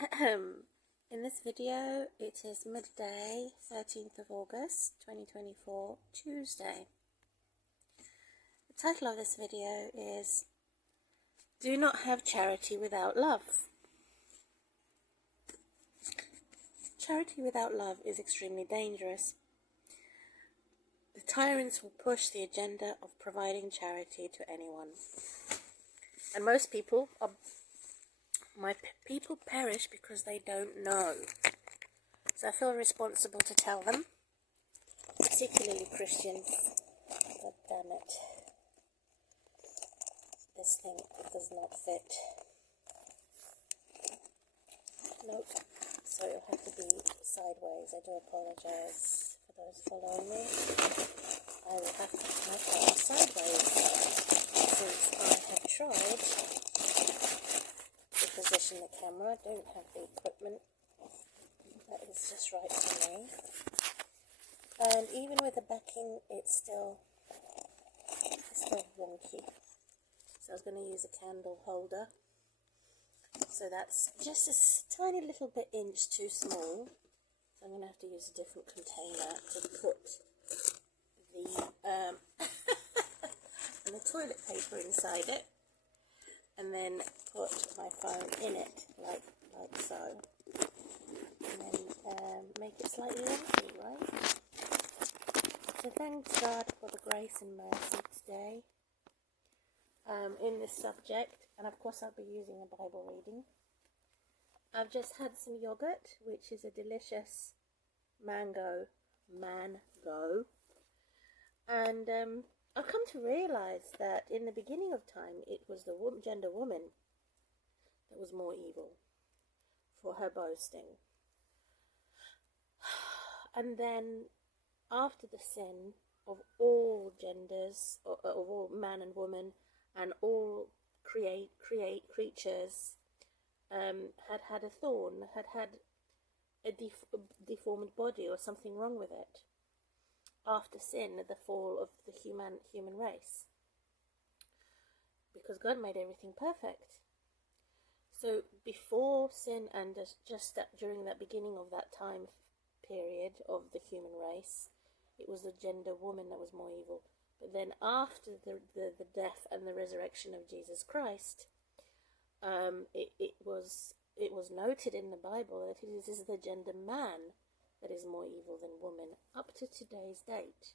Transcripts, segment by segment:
In this video, it is midday, 13th of August, 2024, Tuesday. The title of this video is Do Not Have Charity Without Love. Charity without love is extremely dangerous. The tyrants will push the agenda of providing charity to anyone. And most people are people perish because they don't know. So I feel responsible to tell them, particularly Christians. God damn it. This thing does not fit. Nope. So it'll have to be sideways. I do apologise for those following me. I will have to put my phone sideways since I have tried to position the camera. I don't have the equipment that is just right for me, and even with the backing it's still wonky. So I was going to use a candle holder, so that's just a tiny little bit inch too small, so I'm going to have to use a different container to put the and the toilet paper inside it, and then put my phone in it, like so, and then make it slightly empty, right? So thanks God for the grace and mercy today in this subject, and of course I'll be using a Bible reading. I've just had some yogurt, which is a delicious mango, and I've come to realise that in the beginning of time it was the gender woman that was more evil for her boasting. And then after the sin of all genders, of all man and woman, and all creatures had a thorn, had a deformed body or something wrong with it. After sin, the fall of the human race, because God made everything perfect. So before sin, and just during that beginning of that time period of the human race, it was the gender woman that was more evil. But then after the death and the resurrection of Jesus Christ, it was noted in the Bible that it is the gender man that is more evil than woman up to today's date,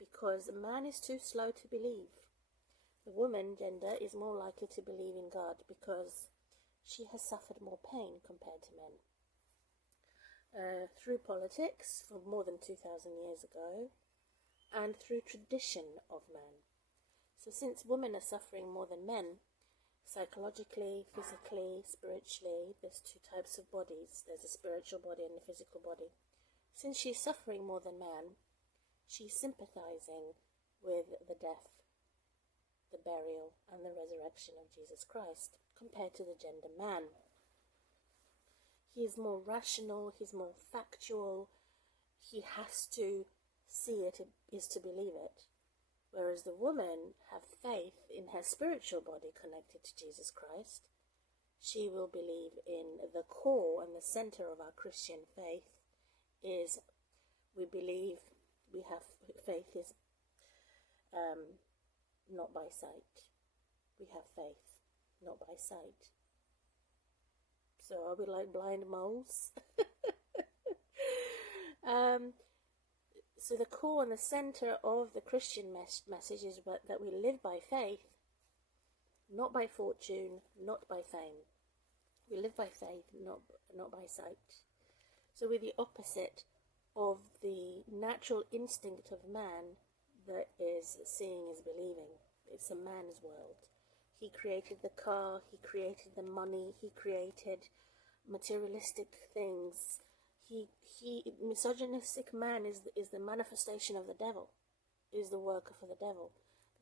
because a man is too slow to believe. The woman gender is more likely to believe in God because she has suffered more pain compared to men. Through politics for more than 2,000 years ago, and through tradition of man. So since women are suffering more than men, psychologically, physically, spiritually, there's two types of bodies. There's a spiritual body and a physical body. Since she's suffering more than man, she's sympathizing with the death, the burial, and the resurrection of Jesus Christ compared to the gender man. He is more rational, he's more factual, he has to see it is to believe it. Whereas the woman have faith in her spiritual body connected to Jesus Christ. She will believe in the core and the center of our Christian faith is we believe we have faith is not by sight. We have faith, not by sight. So are we like blind moles? So the core and the center of the Christian message is that we live by faith, not by fortune, not by fame. We live by faith, not by sight. So we're the opposite of the natural instinct of man that is seeing is believing. It's a man's world. He created the car, he created the money, he created materialistic things. Misogynistic man is the manifestation of the devil, is the worker for the devil,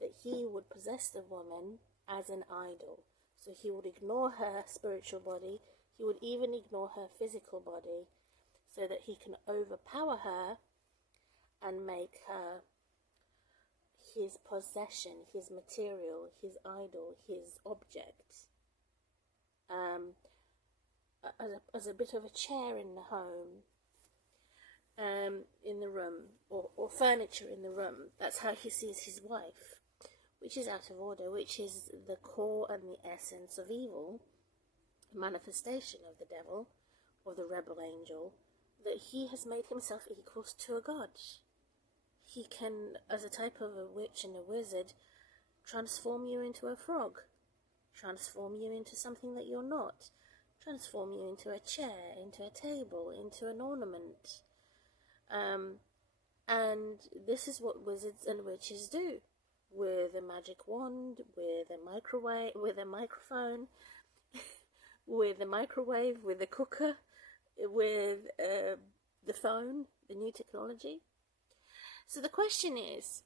that he would possess the woman as an idol. So he would ignore her spiritual body, he would even ignore her physical body, so that he can overpower her and make her his possession, his material, his idol, his object. as a bit of a chair in the home, in the room, or furniture in the room. That's how he sees his wife, which is out of order, which is the core and the essence of evil, a manifestation of the devil, or the rebel angel, that he has made himself equals to a god. He can, as a type of a witch and a wizard, transform you into a frog, transform you into something that you're not, transform you into a chair, into a table, into an ornament. And this is what wizards and witches do, with a magic wand, with a microwave, with a microphone, with a microwave, with a cooker, with the phone, the new technology. So the question is,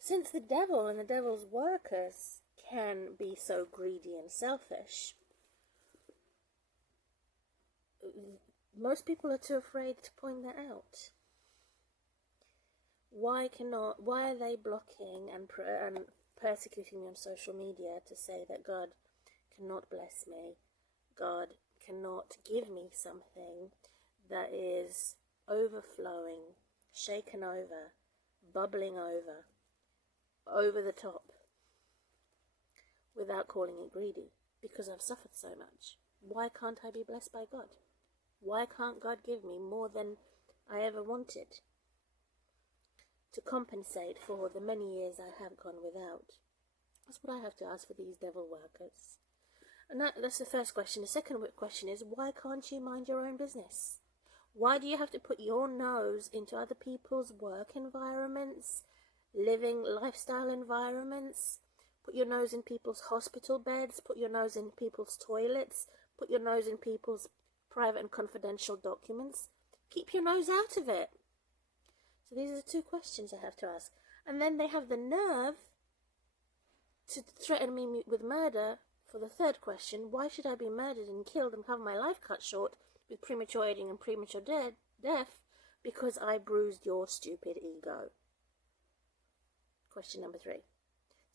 since the devil and the devil's workers can be so greedy and selfish, most people are too afraid to point that out. Why are they blocking and persecuting me on social media to say that God cannot bless me, God cannot give me something that is overflowing, shaken over, bubbling over the top, without calling it greedy? Because I've suffered so much. Why can't I be blessed by God? Why can't God give me more than I ever wanted, to compensate for the many years I have gone without? That's what I have to ask for these devil workers. And that's the first question. The second question is, why can't you mind your own business? Why do you have to put your nose into other people's work environments, living lifestyle environments? Put your nose in people's hospital beds, put your nose in people's toilets, put your nose in people's private and confidential documents. Keep your nose out of it. So these are the two questions I have to ask. And then they have the nerve to threaten me with murder for the third question. Why should I be murdered and killed and have my life cut short with premature aging and premature death because I bruised your stupid ego? Question number 3.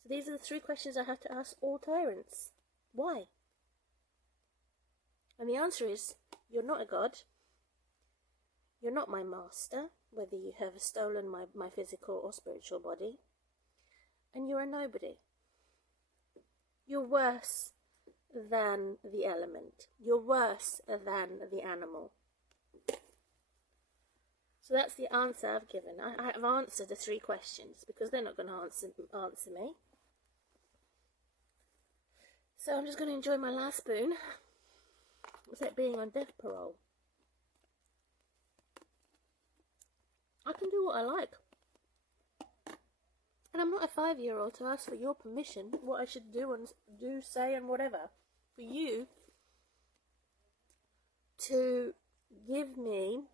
So these are the 3 questions I have to ask all tyrants. Why? And the answer is, you're not a god. You're not my master, whether you have stolen my physical or spiritual body. And you're a nobody. You're worse than the element. You're worse than the animal. So that's the answer I've given. I have answered the 3 questions, because they're not going to answer me. So I'm just going to enjoy my last spoon. It's like being on death parole. I can do what I like. And I'm not a 5-year-old to ask for your permission, what I should do and say and whatever. For you to give me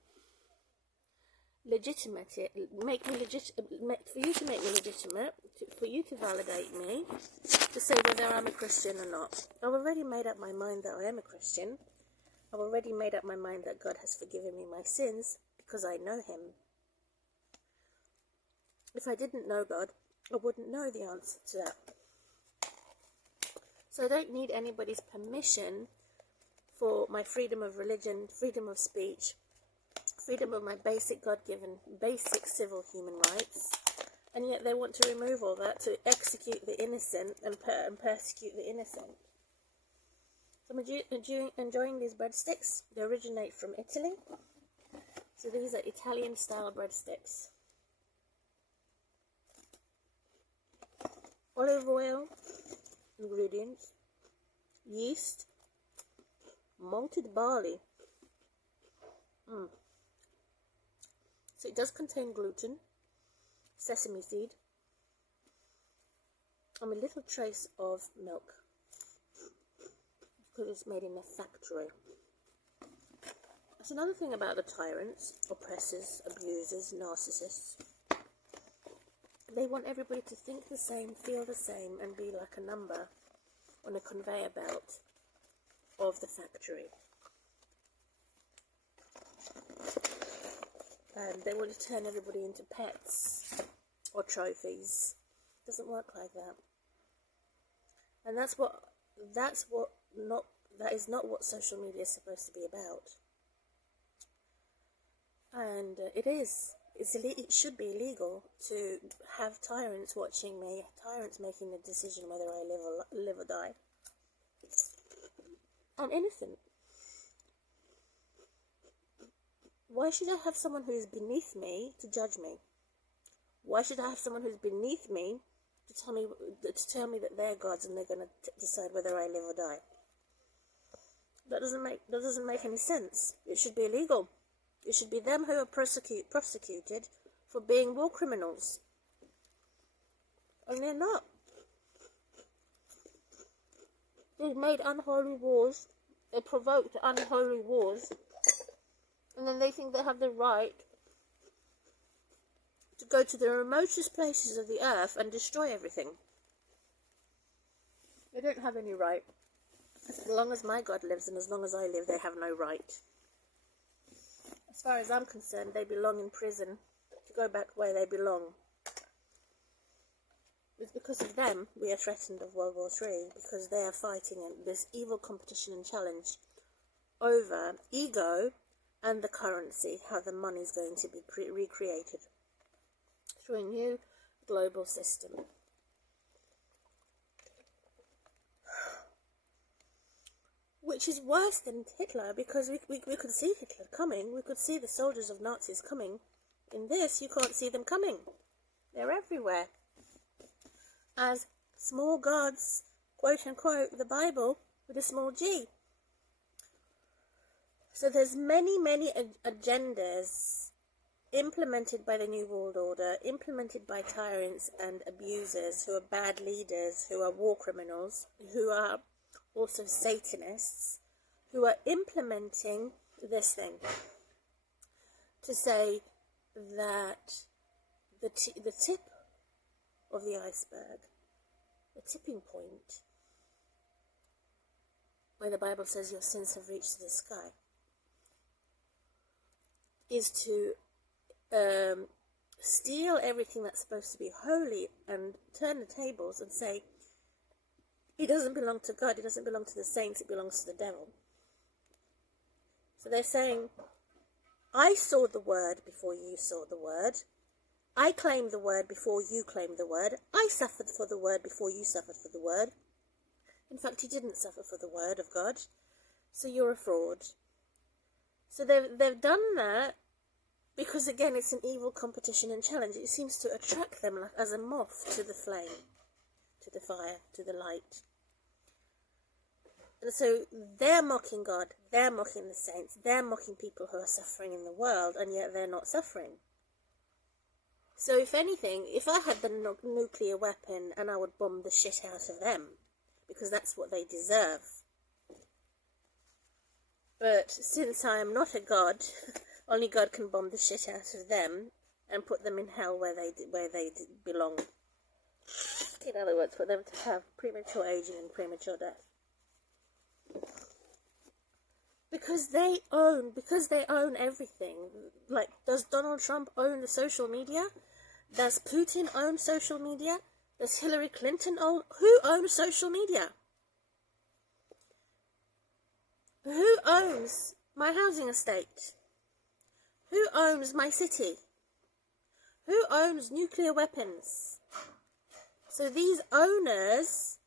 legitimate, for you to make me legitimate, for you to validate me, to say whether I'm a Christian or not. I've already made up my mind that I am a Christian. I've already made up my mind that God has forgiven me my sins because I know him. If I didn't know God, I wouldn't know the answer to that. So I don't need anybody's permission for my freedom of religion, freedom of speech, freedom of my basic God-given, basic civil human rights. And yet they want to remove all that to execute the innocent and persecute the innocent. So I'm enjoying these breadsticks. They originate from Italy. So these are Italian-style breadsticks. Olive oil, ingredients, yeast, malted barley. So it does contain gluten, sesame seed, and a little trace of milk, because it's made in a factory. That's another thing about the tyrants, oppressors, abusers, narcissists. They want everybody to think the same, feel the same, and be like a number on a conveyor belt of the factory. And they want to turn everybody into pets or trophies. It doesn't work like that. And that's what That is not what social media is supposed to be about. And it should be illegal to have tyrants watching me, tyrants making the decision whether I live or die. I'm innocent. Why should I have someone who is beneath me to judge me? Why should I have someone who's beneath me to tell me that they're gods and they're going to decide whether I live or die? That doesn't make any sense. It should be illegal. It should be them who are prosecuted for being war criminals. And they're not. They've made unholy wars. They provoked unholy wars. And then they think they have the right to go to the remotest places of the earth and destroy everything. They don't have any right. As long as my God lives and as long as I live, they have no right. As far as I'm concerned, they belong in prison to go back where they belong. It's because of them we are threatened of World War III, because they are fighting in this evil competition and challenge over ego and the currency, how the money is going to be recreated through a new global system. Which is worse than Hitler, because we could see Hitler coming. We could see the soldiers of Nazis coming. In this, you can't see them coming. They're everywhere. As small gods, quote unquote, the Bible with a small g. So there's many agendas implemented by the New World Order, implemented by tyrants and abusers who are bad leaders, who are war criminals, who are also Satanists, who are implementing this thing to say that the tip of the iceberg, the tipping point, where the Bible says your sins have reached the sky, is to steal everything that's supposed to be holy and turn the tables and say, it doesn't belong to God, it doesn't belong to the saints, it belongs to the devil. So they're saying, I saw the word before you saw the word. I claimed the word before you claimed the word. I suffered for the word before you suffered for the word. In fact, you didn't suffer for the word of God, so you're a fraud. So they've done that because, again, it's an evil competition and challenge. It seems to attract them like as a moth to the flame, to the fire, to the light. And so they're mocking God, they're mocking the saints, they're mocking people who are suffering in the world, and yet they're not suffering. So if anything, if I had the nuclear weapon, and I would bomb the shit out of them, because that's what they deserve. But since I am not a god, only God can bomb the shit out of them and put them in hell where they belong. In other words, for them to have premature aging and premature death. Because they own everything. Like, does Donald Trump own the social media? Does Putin own social media? Does Hillary Clinton own? Who owns social media? Who owns my housing estate? Who owns my city? Who owns nuclear weapons? So these owners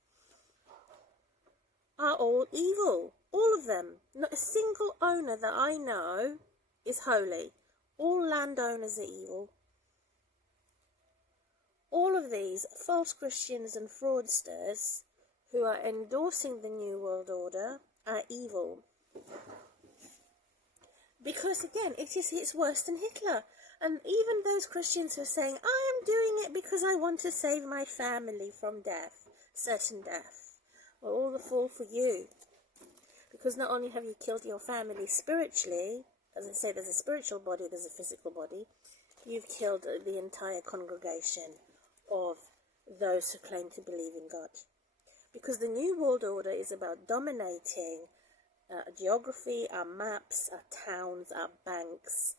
are all evil. All of them. Not a single owner that I know is holy. All landowners are evil. All of these false Christians and fraudsters who are endorsing the New World Order are evil. Because, again, it's worse than Hitler. And even those Christians who are saying, I am doing it because I want to save my family from death, certain death. Well, all the fall for you. Because not only have you killed your family spiritually, as I say, there's a spiritual body, there's a physical body, you've killed the entire congregation of those who claim to believe in God. Because the New World Order is about dominating geography, our maps, our towns, our banks,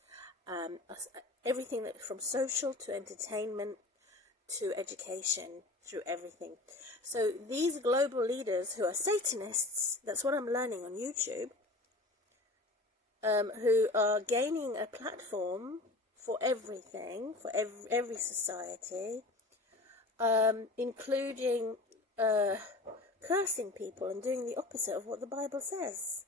everything that from social to entertainment to education through everything. So these global leaders who are Satanists, that's what I'm learning on YouTube, who are gaining a platform for everything, for every society, including cursing people and doing the opposite of what the Bible says.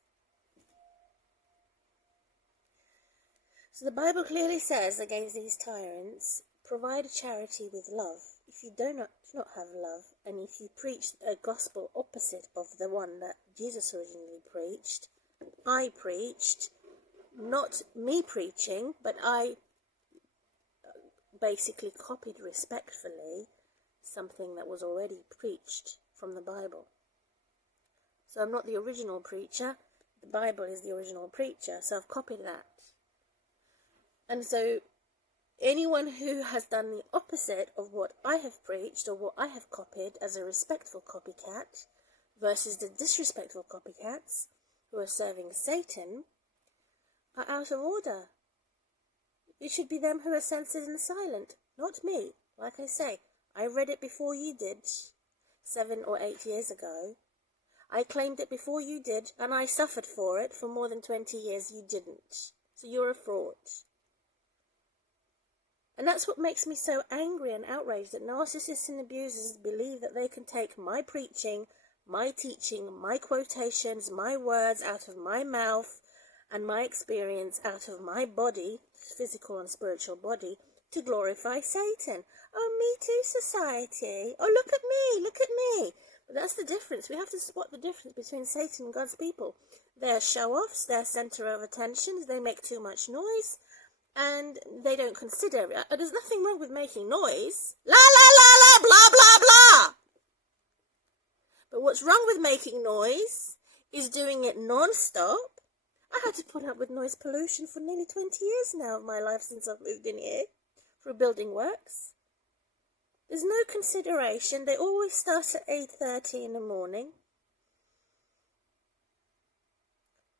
So the Bible clearly says against these tyrants, provide charity with love. If you do not have love, and if you preach a gospel opposite of the one that Jesus originally preached, I preached, not me preaching, but I basically copied respectfully something that was already preached from the Bible. So I'm not the original preacher, the Bible is the original preacher, so I've copied that. And so anyone who has done the opposite of what I have preached or what I have copied as a respectful copycat versus the disrespectful copycats who are serving Satan are out of order. It should be them who are censored and silent, not me. Like I say, I read it before you did 7 or 8 years ago. I claimed it before you did, and I suffered for it for more than 20 years. You didn't. So you're a fraud. And that's what makes me so angry and outraged, that narcissists and abusers believe that they can take my preaching, my teaching, my quotations, my words out of my mouth, and my experience out of my body, physical and spiritual body, to glorify Satan. Oh, me too, society. Oh, look at me. But that's the difference. We have to spot the difference between Satan and God's people. They're show-offs, they're center of attention, they make too much noise, and they don't consider it. There's nothing wrong with making noise. La, la, la, la, blah, blah, blah. But what's wrong with making noise is doing it non-stop. I had to put up with noise pollution for nearly 20 years now of my life since I've moved in here for building works. There's no consideration. They always start at 8:30 in the morning.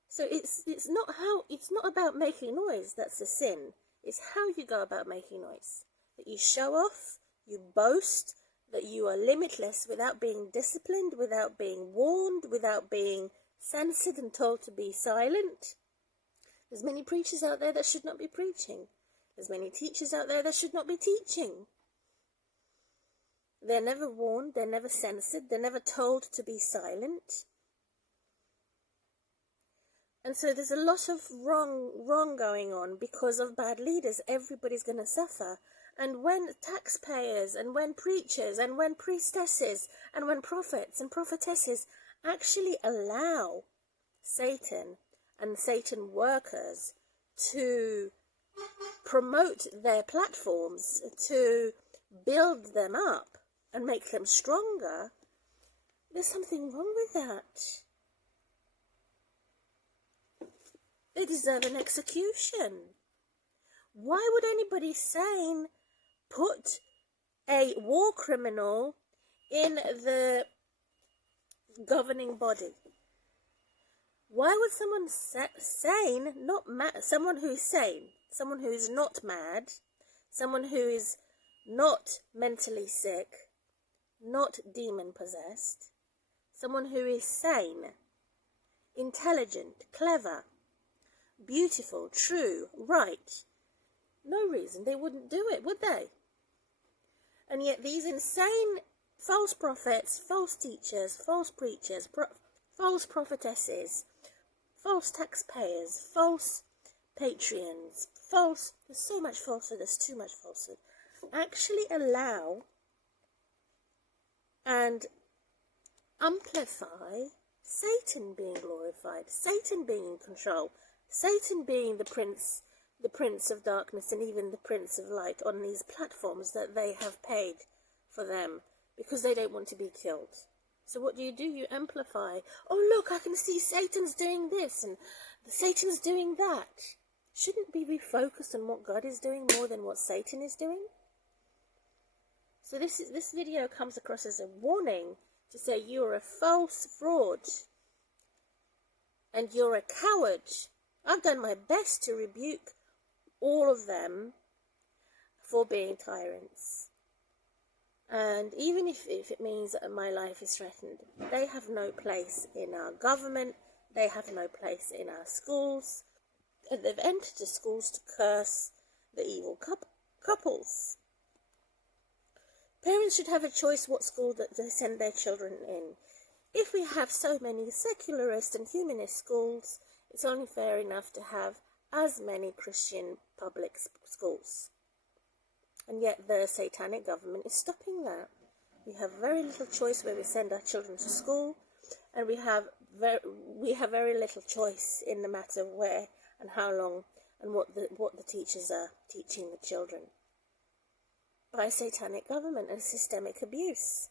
So it's not about making noise that's a sin. It's how you go about making noise. That you show off, you boast, that you are limitless without being disciplined, without being warned, without being censored and told to be silent. There's many preachers out there that should not be preaching. There's many teachers out there that should not be teaching. They're never warned, they're never censored, they're never told to be silent. And so there's a lot of wrong going on because of bad leaders. Everybody's going to suffer. And when taxpayers and when preachers and when priestesses and when prophets and prophetesses actually allow Satan and Satan workers to promote their platforms, to build them up and make them stronger, there's something wrong with that. They deserve an execution. Why would anybody sane put a war criminal in the governing body? Why would someone sane, someone who is sane, someone who is not mad, someone who is not mentally sick, not demon-possessed, someone who is sane, intelligent, clever, beautiful, true, right? No reason they wouldn't do it, would they? And yet these insane false prophets, false teachers, false preachers, false prophetesses, false taxpayers, false Patreons, there's so much falsehood, there's too much falsehood, actually allow and amplify Satan being glorified, Satan being in control, Satan being the prince of darkness and even the prince of light on these platforms that they have paid for them because they don't want to be killed. So what do? You amplify. Oh, look, I can see Satan's doing this and Satan's doing that. Shouldn't we be focused on what God is doing more than what Satan is doing? So this video comes across as a warning to say you're a false fraud and you're a coward. I've done my best to rebuke all of them for being tyrants. And even if it means that my life is threatened, they have no place in our government, they have no place in our schools, and they've entered the schools to curse the evil couples. Parents should have a choice what school that they send their children in. If we have so many secularist and humanist schools, it's only fair enough to have as many Christian public schools. And yet the satanic government is stopping that. We have very little choice where we send our children to school, and we have very little choice in the matter of where and how long and what the teachers are teaching the children. By satanic government and systemic abuse.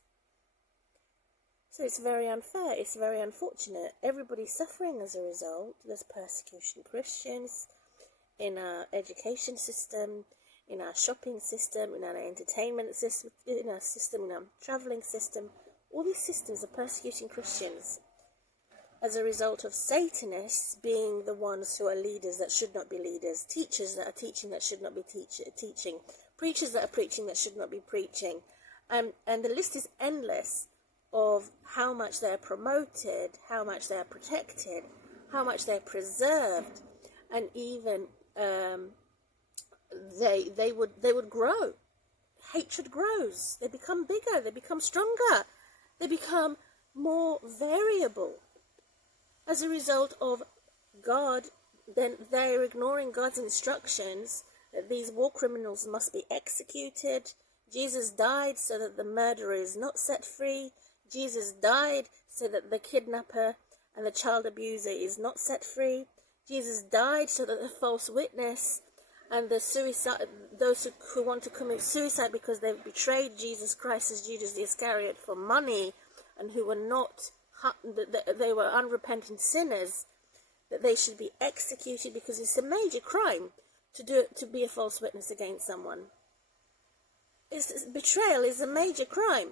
So it's very unfair, it's very unfortunate. Everybody's suffering as a result. There's persecution of Christians in our education system, in our shopping system, in our entertainment system, in our travelling system. All these systems are persecuting Christians as a result of Satanists being the ones who are leaders that should not be leaders, teachers that are teaching that should not be teaching, preachers that are preaching that should not be preaching. And the list is endless of how much they're promoted, how much they're protected, how much they're preserved, and even they would grow. Hatred grows. They become bigger. They become stronger. They become more variable as a result of God. Then they're ignoring God's instructions that these war criminals must be executed. Jesus died so that the murderer is not set free. Jesus died so that the kidnapper and the child abuser is not set free. Jesus died so that the false witness and the suicide, those who want to commit suicide because they've betrayed Jesus Christ as Judas the Iscariot for money, and who were not, they were unrepentant sinners, that they should be executed, because it's a major crime to be a false witness against someone. Betrayal is a major crime.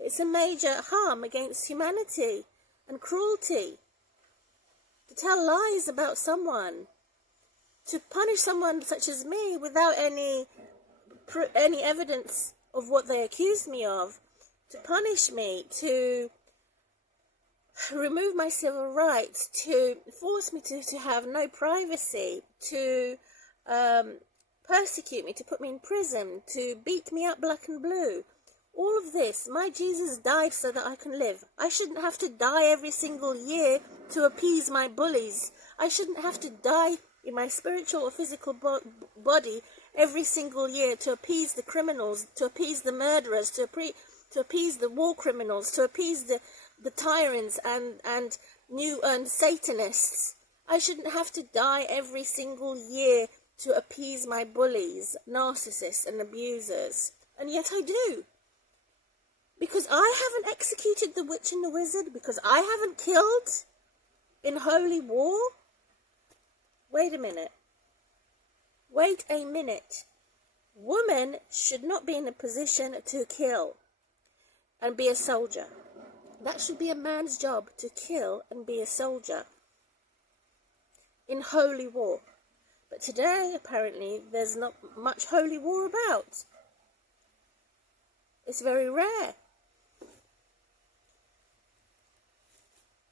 It's a major harm against humanity and cruelty. To tell lies about someone, to punish someone such as me without any evidence of what they accused me of, to punish me, to remove my civil rights, to force me to have no privacy, to persecute me, to put me in prison, to beat me up black and blue. All of this, my Jesus died so that I can live. I shouldn't have to die every single year to appease my bullies. I shouldn't have to die in my spiritual or physical body every single year to appease the criminals, to appease the murderers, to appease the war criminals, to appease the tyrants and Satanists. I shouldn't have to die every single year to appease my bullies, narcissists and abusers. And yet I do. Because I haven't executed the witch and the wizard, because I haven't killed in holy war. Wait a minute. Wait a minute. Women should not be in a position to kill and be a soldier. That should be a man's job, to kill and be a soldier in holy war. But today, apparently, there's not much holy war about. It's very rare.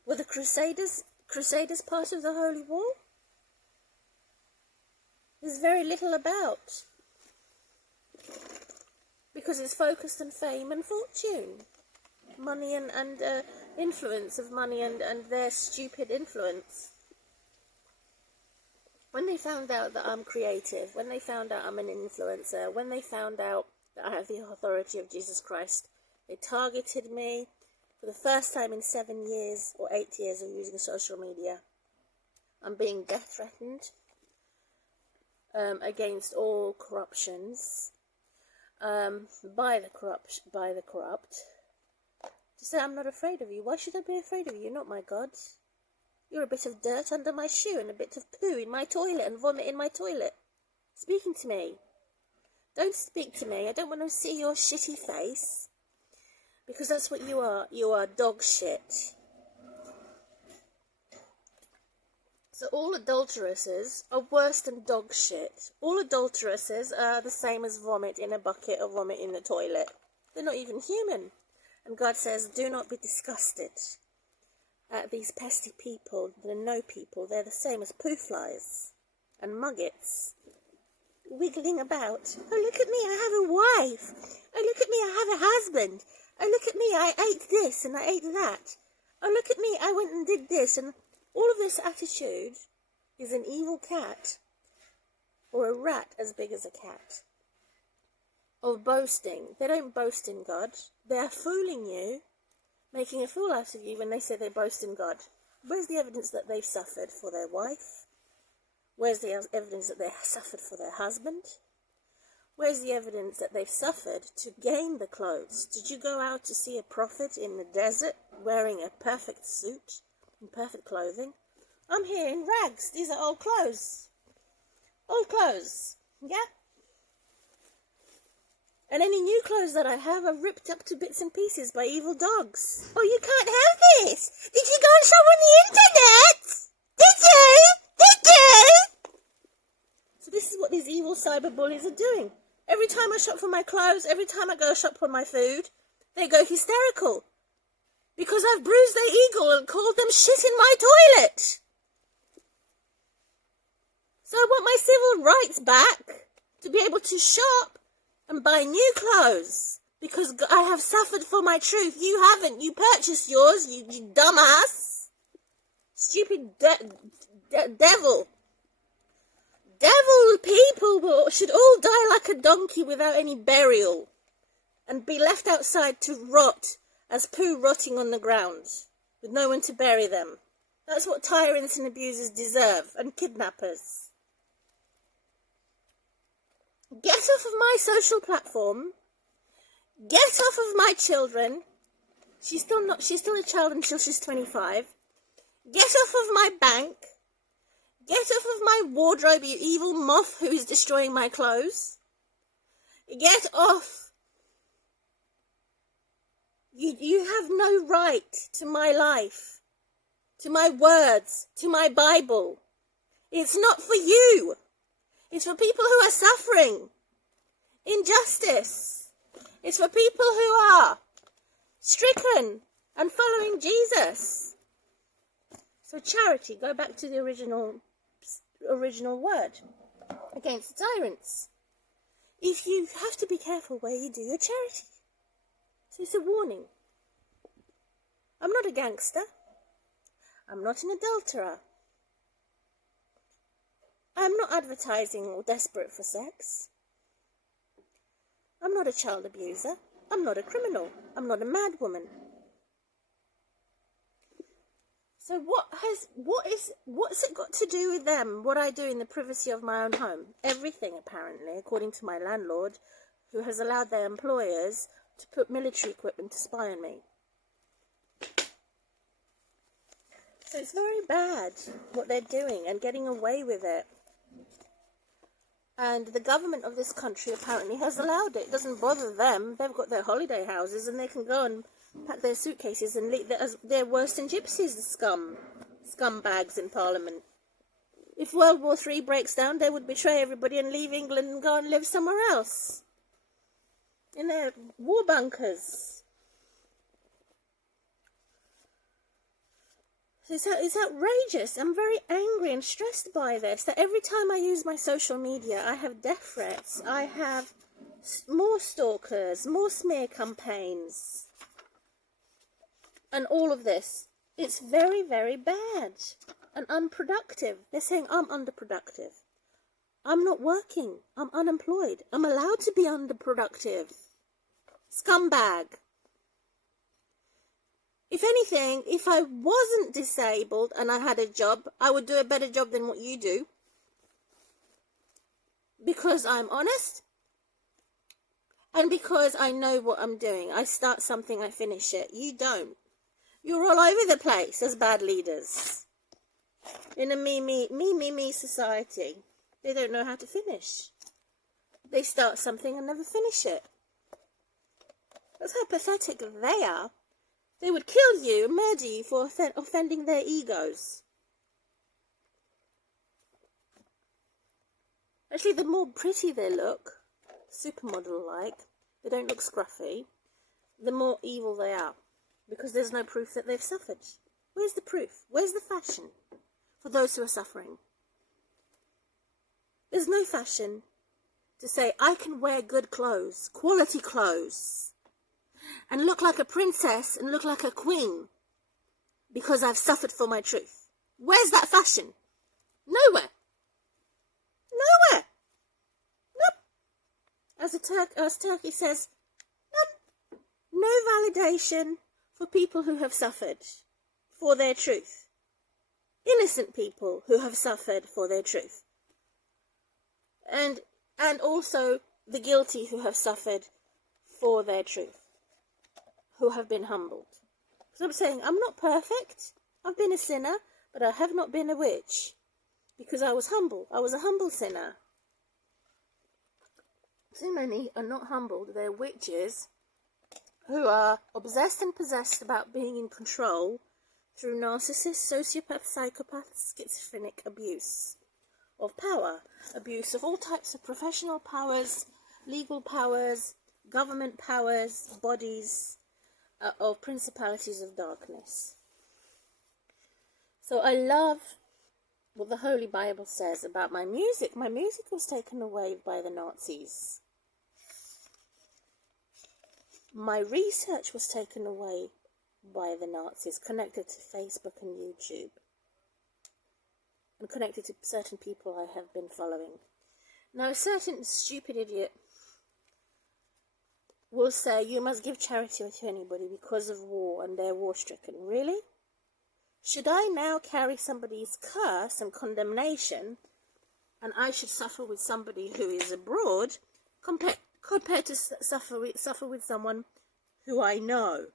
Were the Crusaders part of the holy war? There's very little about, because it's focused on fame and fortune, money and influence of money and their stupid influence. When they found out that I'm creative, when they found out I'm an influencer, when they found out that I have the authority of Jesus Christ, they targeted me. For the first time in 7 years or 8 years of using social media, I'm being death threatened against all corruptions by the corrupt. To say I'm not afraid of you. Why should I be afraid of you? You're not my God. You're a bit of dirt under my shoe and a bit of poo in my toilet and vomit in my toilet. Speaking to me. Don't speak to me. I don't want to see your shitty face. Because that's what you are. You are dog shit. So all adulteresses are worse than dog shit. All adulteresses are the same as vomit in a bucket or vomit in the toilet. They're not even human. And God says, do not be disgusted at these pesty people, the no people. They're the same as poo flies and muggets, wiggling about. Oh, look at me, I have a wife. Oh, look at me, I have a husband. Oh, look at me, I ate this and I ate that. Oh, look at me, I went and did this. And all of this attitude is an evil cat, or a rat as big as a cat, of boasting. They don't boast in God. They are fooling you, making a fool out of you when they say they boast in God. Where's the evidence that they've suffered for their wife? Where's the evidence that they suffered for their husband? Where's the evidence that they've suffered to gain the clothes? Did you go out to see a prophet in the desert wearing a perfect suit and perfect clothing? I'm here in rags. These are old clothes. Old clothes. Yeah? And any new clothes that I have are ripped up to bits and pieces by evil dogs. Oh, you can't have this. Did you go and shop on the internet? Did you? Did you? So this is what these evil cyber bullies are doing. Every time I shop for my clothes, every time I go shop for my food, they go hysterical. Because I've bruised their ego and called them shit in my toilet. So I want my civil rights back to be able to shop and buy new clothes. Because I have suffered for my truth. You haven't. You purchased yours, you dumbass. Stupid devil. Devil people should all die like a donkey without any burial. And be left outside to rot as poo rotting on the ground, with no one to bury them. That's what tyrants and abusers deserve, and kidnappers. Get off of my social platform. Get off of my children. She's still a child until she's 25. Get off of my bank. Get off of my wardrobe, you evil moth who is destroying my clothes. Get off. You have no right to my life, to my words, to my Bible. It's not for you. It's for people who are suffering injustice. It's for people who are stricken and following Jesus. So charity, go back to the original word, against the tyrants. If you have to be careful where you do your charity. So it's a warning. I'm not a gangster. I'm not an adulterer. I'm not advertising or desperate for sex. I'm not a child abuser. I'm not a criminal. I'm not a mad woman. So what's it got to do with them, what I do in the privacy of my own home? Everything, apparently, according to my landlord, who has allowed their employers to put military equipment to spy on me. So it's very bad what they're doing and getting away with it. And the government of this country apparently has allowed it. It doesn't bother them. They've got their holiday houses and they can go and pack their suitcases and leave. They're worse than gypsies, the scumbags in Parliament. If World War III breaks down, they would betray everybody and leave England and go and live somewhere else. In their war bunkers. It's outrageous. I'm very angry and stressed by this. That every time I use my social media, I have death threats. I have more stalkers, more smear campaigns. And all of this. It's very, very bad and unproductive. They're saying I'm underproductive. I'm not working. I'm unemployed. I'm allowed to be underproductive. Scumbag. If anything, if I wasn't disabled and I had a job, I would do a better job than what you do. Because I'm honest. And because I know what I'm doing. I start something, I finish it. You don't. You're all over the place as bad leaders. In a me society. They don't know how to finish. They start something and never finish it. That's how pathetic they are. They would kill you, murder you for offending their egos. Actually, the more pretty they look, supermodel-like, they don't look scruffy, the more evil they are. Because there's no proof that they've suffered. Where's the proof? Where's the fashion for those who are suffering? There's no fashion to say, I can wear good clothes, quality clothes, and look like a princess and look like a queen because I've suffered for my truth. Where's that fashion? Nowhere. Nowhere. Nope. As Turkey says, none. No validation for people who have suffered for their truth. Innocent people who have suffered for their truth. And also the guilty who have suffered for their truth, who have been humbled. So I'm saying, I'm not perfect. I've been a sinner, but I have not been a witch, because I was humble. I was a humble sinner. Too many are not humbled. They're witches who are obsessed and possessed about being in control through narcissists, sociopaths, psychopaths, schizophrenic abuse of power, abuse of all types of professional powers, legal powers, government powers, bodies, of principalities of darkness. So I love what the Holy Bible says about my music. My music was taken away by the Nazis. My research was taken away by the Nazis, connected to Facebook and YouTube, and connected to certain people I have been following. Now, a certain stupid idiot will say, you must give charity to anybody because of war and they're war-stricken. Really? Should I now carry somebody's curse and condemnation, and I should suffer with somebody who is abroad, compared to suffer with someone who I know?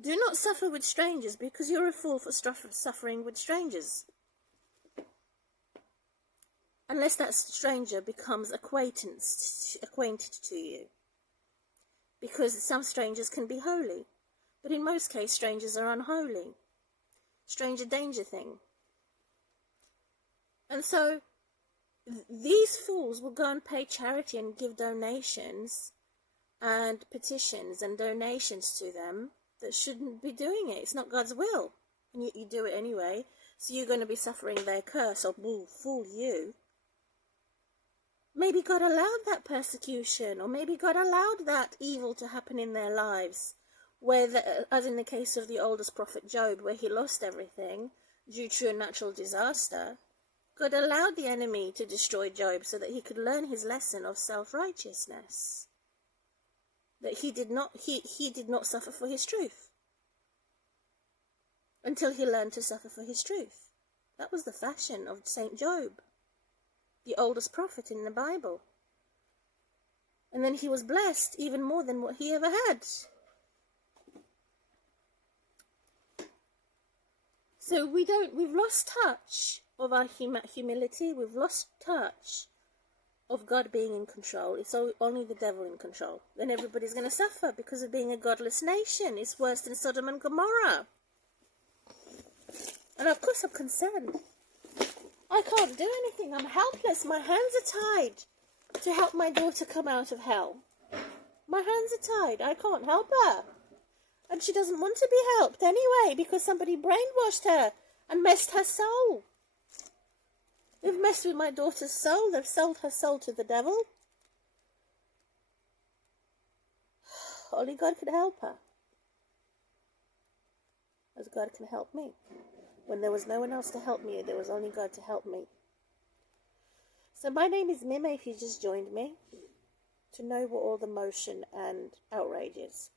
Do not suffer with strangers, because you're a fool for suffering with strangers. Unless that stranger becomes acquainted to you. Because some strangers can be holy, but in most cases strangers are unholy. Stranger danger thing. And so these fools will go and pay charity and give donations and petitions and donations to them that shouldn't be doing it. It's not God's will. And you do it anyway. So you're going to be suffering their curse, or fool you. Maybe God allowed that persecution, or maybe God allowed that evil to happen in their lives, as in the case of the oldest prophet Job, where he lost everything due to a natural disaster. God allowed the enemy to destroy Job so that he could learn his lesson of self-righteousness. That he did not suffer for his truth until he learned to suffer for his truth. That was the fashion of Saint Job, the oldest prophet in the Bible. And then he was blessed even more than what he ever had. So we've lost touch of our humility. We've lost touch of God being in control. It's only the devil in control. Then everybody's going to suffer because of being a godless nation. It's worse than Sodom and Gomorrah. And of course I'm concerned. I can't do anything. I'm helpless. My hands are tied to help my daughter come out of hell. My hands are tied. I can't help her. And she doesn't want to be helped anyway, because somebody brainwashed her and messed her soul. They've messed with my daughter's soul. They've sold her soul to the devil. Only God can help her. As God can help me. When there was no one else to help me, there was only God to help me. So my name is Mime, if you just joined me, to know what all the motion and outrage is.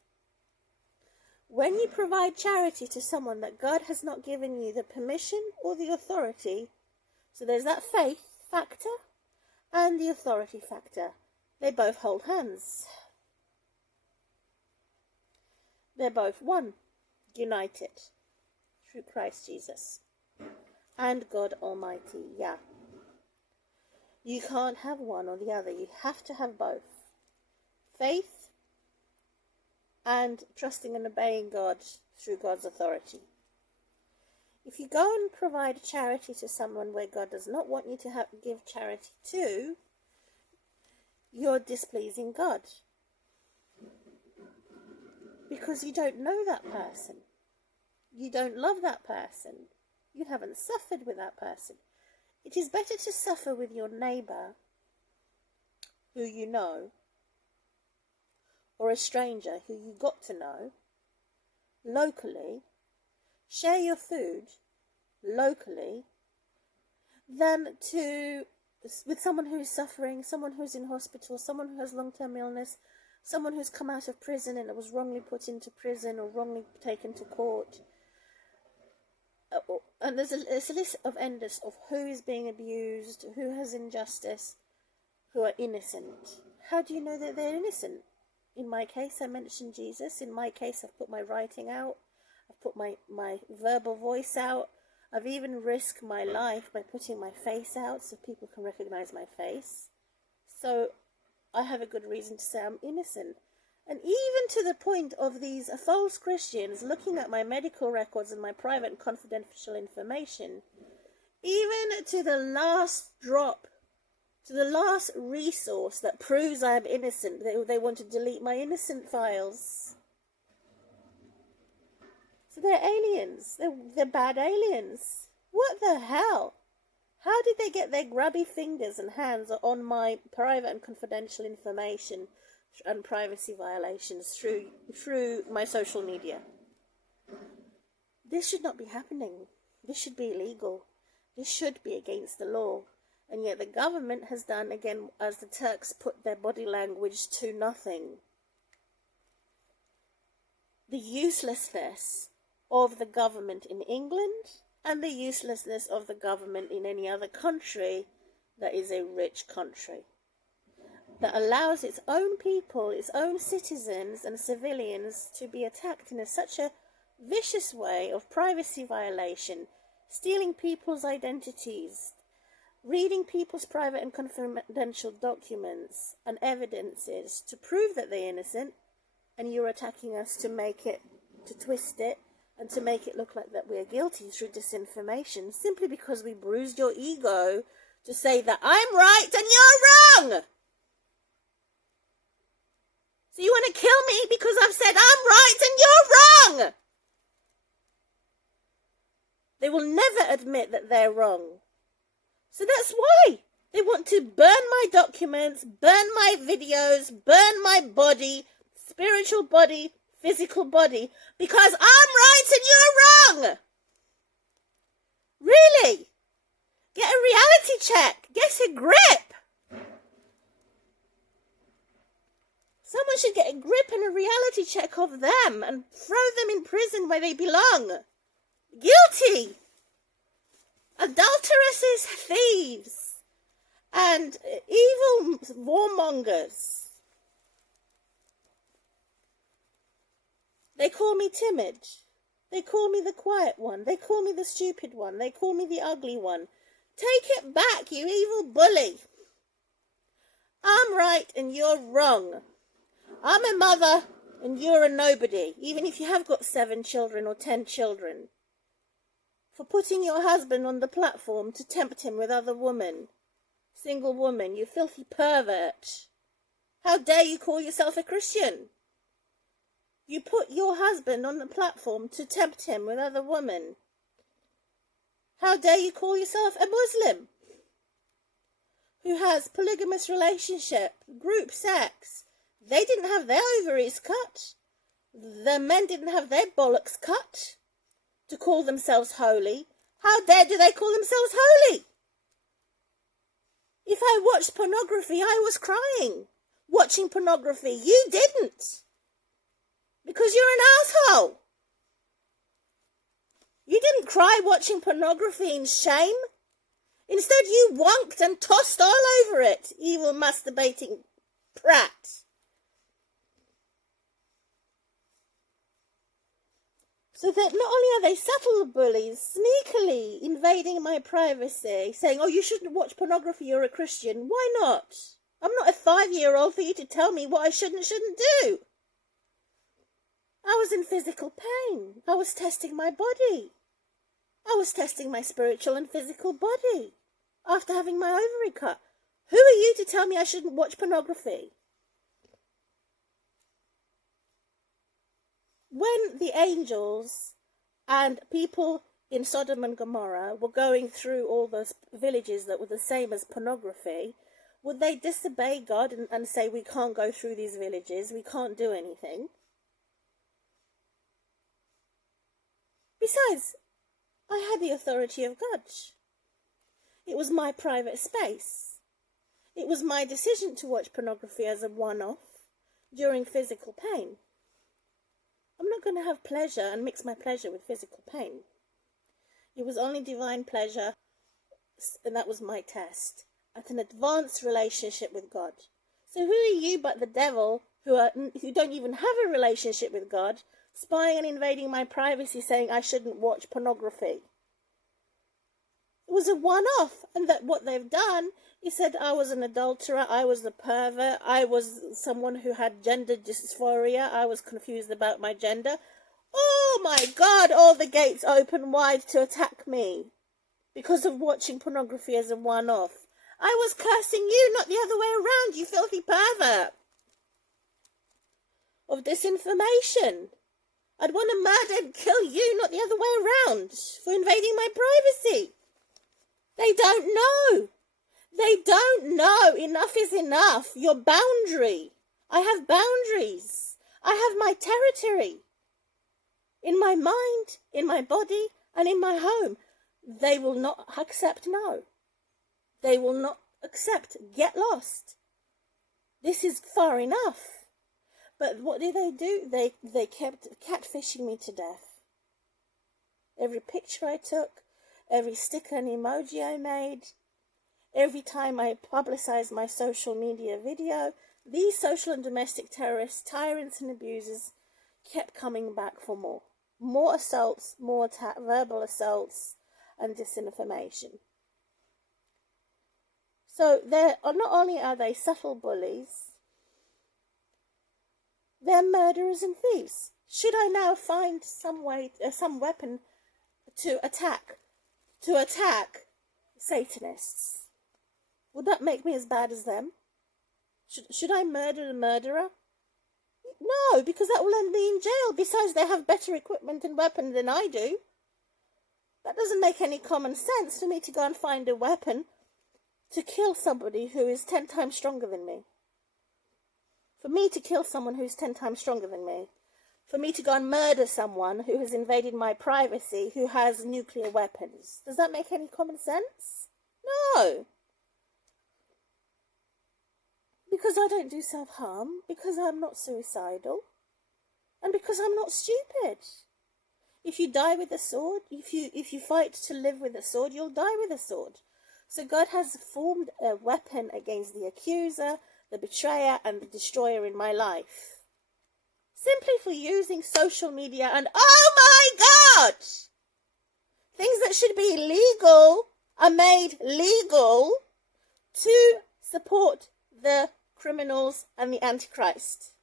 When you provide charity to someone that God has not given you the permission or the authority, so there's that faith factor and the authority factor. They both hold hands. They're both one, united, through Christ Jesus and God Almighty. Yeah. You can't have one or the other. You have to have both. Faith and trusting and obeying God through God's authority. If you go and provide charity to someone where God does not want you to give charity to, you're displeasing God. Because you don't know that person. You don't love that person. You haven't suffered with that person. It is better to suffer with your neighbour, who you know, or a stranger who you got to know, locally, share your food locally, than with someone who's suffering, someone who's in hospital, someone who has long-term illness, someone who's come out of prison and was wrongly put into prison or wrongly taken to court. And there's a list of endless of who is being abused, who has injustice, who are innocent. How do you know that they're innocent? In my case, I mentioned Jesus. In my case, I've put my writing out. I've put my verbal voice out. I've even risked my life by putting my face out so people can recognize my face. So I have a good reason to say I'm innocent. And even to the point of these false Christians looking at my medical records and my private and confidential information, even to the last drop, to the last resource that proves I am innocent, they want to delete my innocent files. So they're aliens. They're bad aliens. What the hell? How did they get their grubby fingers and hands on my private and confidential information and privacy violations through my social media? This should not be happening. This should be illegal. This should be against the law. And yet the government has done, again, as the Turks put their body language to nothing. The uselessness of the government in England and the uselessness of the government in any other country that is a rich country, that allows its own people, its own citizens and civilians to be attacked in such a vicious way of privacy violation, stealing people's identities, reading people's private and confidential documents and evidences to prove that they're innocent, and you're attacking us to twist it, and to make it look like that we're guilty through disinformation, simply because we bruised your ego to say that I'm right and you're wrong. So you want to kill me because I've said I'm right and you're wrong. They will never admit that they're wrong. So that's why they want to burn my documents, burn my videos, burn my body, spiritual body, physical body, because I'm right and you're wrong. Really? Get a reality check. Get a grip. Someone should get a grip and a reality check of them and throw them in prison where they belong. Guilty. Adulteresses, thieves, and evil warmongers. They call me timid. They call me the quiet one. They call me the stupid one. They call me the ugly one. Take it back, you evil bully. I'm right and you're wrong. I'm a mother and you're a nobody, even if you have got 7 children or 10 children. For putting your husband on the platform to tempt him with other women. Single woman, you filthy pervert. How dare you call yourself a Christian? You put your husband on the platform to tempt him with other women. How dare you call yourself a Muslim who has polygamous relationship, group sex? They didn't have their ovaries cut. The men didn't have their bollocks cut to call themselves holy. How dare do they call themselves holy? If I watched pornography, I was crying. Watching pornography, you didn't. Because you're an asshole. You didn't cry watching pornography in shame. Instead, you wonked and tossed all over it, evil masturbating prat. So that not only are they subtle bullies, sneakily invading my privacy, saying, oh, you shouldn't watch pornography, you're a Christian. Why not? I'm not a 5-year-old for you to tell me what I should and shouldn't do. I was in physical pain. I was testing my body. I was testing my spiritual and physical body after having my ovary cut. Who are you to tell me I shouldn't watch pornography? When the angels and people in Sodom and Gomorrah were going through all those villages that were the same as pornography, would they disobey God and say, we can't go through these villages, we can't do anything? Besides, I had the authority of God. It was my private space. It was my decision to watch pornography as a one-off during physical pain. I'm not going to have pleasure and mix my pleasure with physical pain. It was only divine pleasure, and that was my test, at an advanced relationship with God. So who are you but the devil, who don't even have a relationship with God, spying and invading my privacy, saying I shouldn't watch pornography? It was a one-off, and that what they've done is said I was an adulterer, I was a pervert, I was someone who had gender dysphoria, I was confused about my gender. Oh my God, all the gates open wide to attack me because of watching pornography as a one-off. I was cursing you, not the other way around, you filthy pervert of disinformation. I'd want to murder and kill you, not the other way around, for invading my privacy. They don't know. They don't know. Enough is enough. Your boundary. I have boundaries. I have my territory. In my mind, in my body, and in my home. They will not accept no. They will not accept get lost. This is far enough. But what do? They kept catfishing me to death. Every picture I took, every sticker and emoji I made, every time I publicized my social media video, these social and domestic terrorists, tyrants and abusers kept coming back for more. More assaults, more verbal assaults and disinformation. So not only are they subtle bullies, they're murderers and thieves. Should I now find some weapon to attack Satanists? Would that make me as bad as them? Should I murder a murderer? No, because that will end me in jail. Besides, they have better equipment and weapons than I do. That doesn't make any common sense for me to go and find a weapon to kill somebody who is 10 times stronger than me. For me to kill someone who's 10 times stronger than me. For me to go and murder someone who has invaded my privacy, who has nuclear weapons. Does that make any common sense? No. Because I don't do self-harm, because I'm not suicidal, and because I'm not stupid. If you die with a sword, if you fight to live with a sword, you'll die with a sword. So God has formed a weapon against the accuser, the betrayer, and the destroyer in my life. Simply for using social media and, oh my God! Things that should be illegal are made legal to support the criminals and the Antichrist.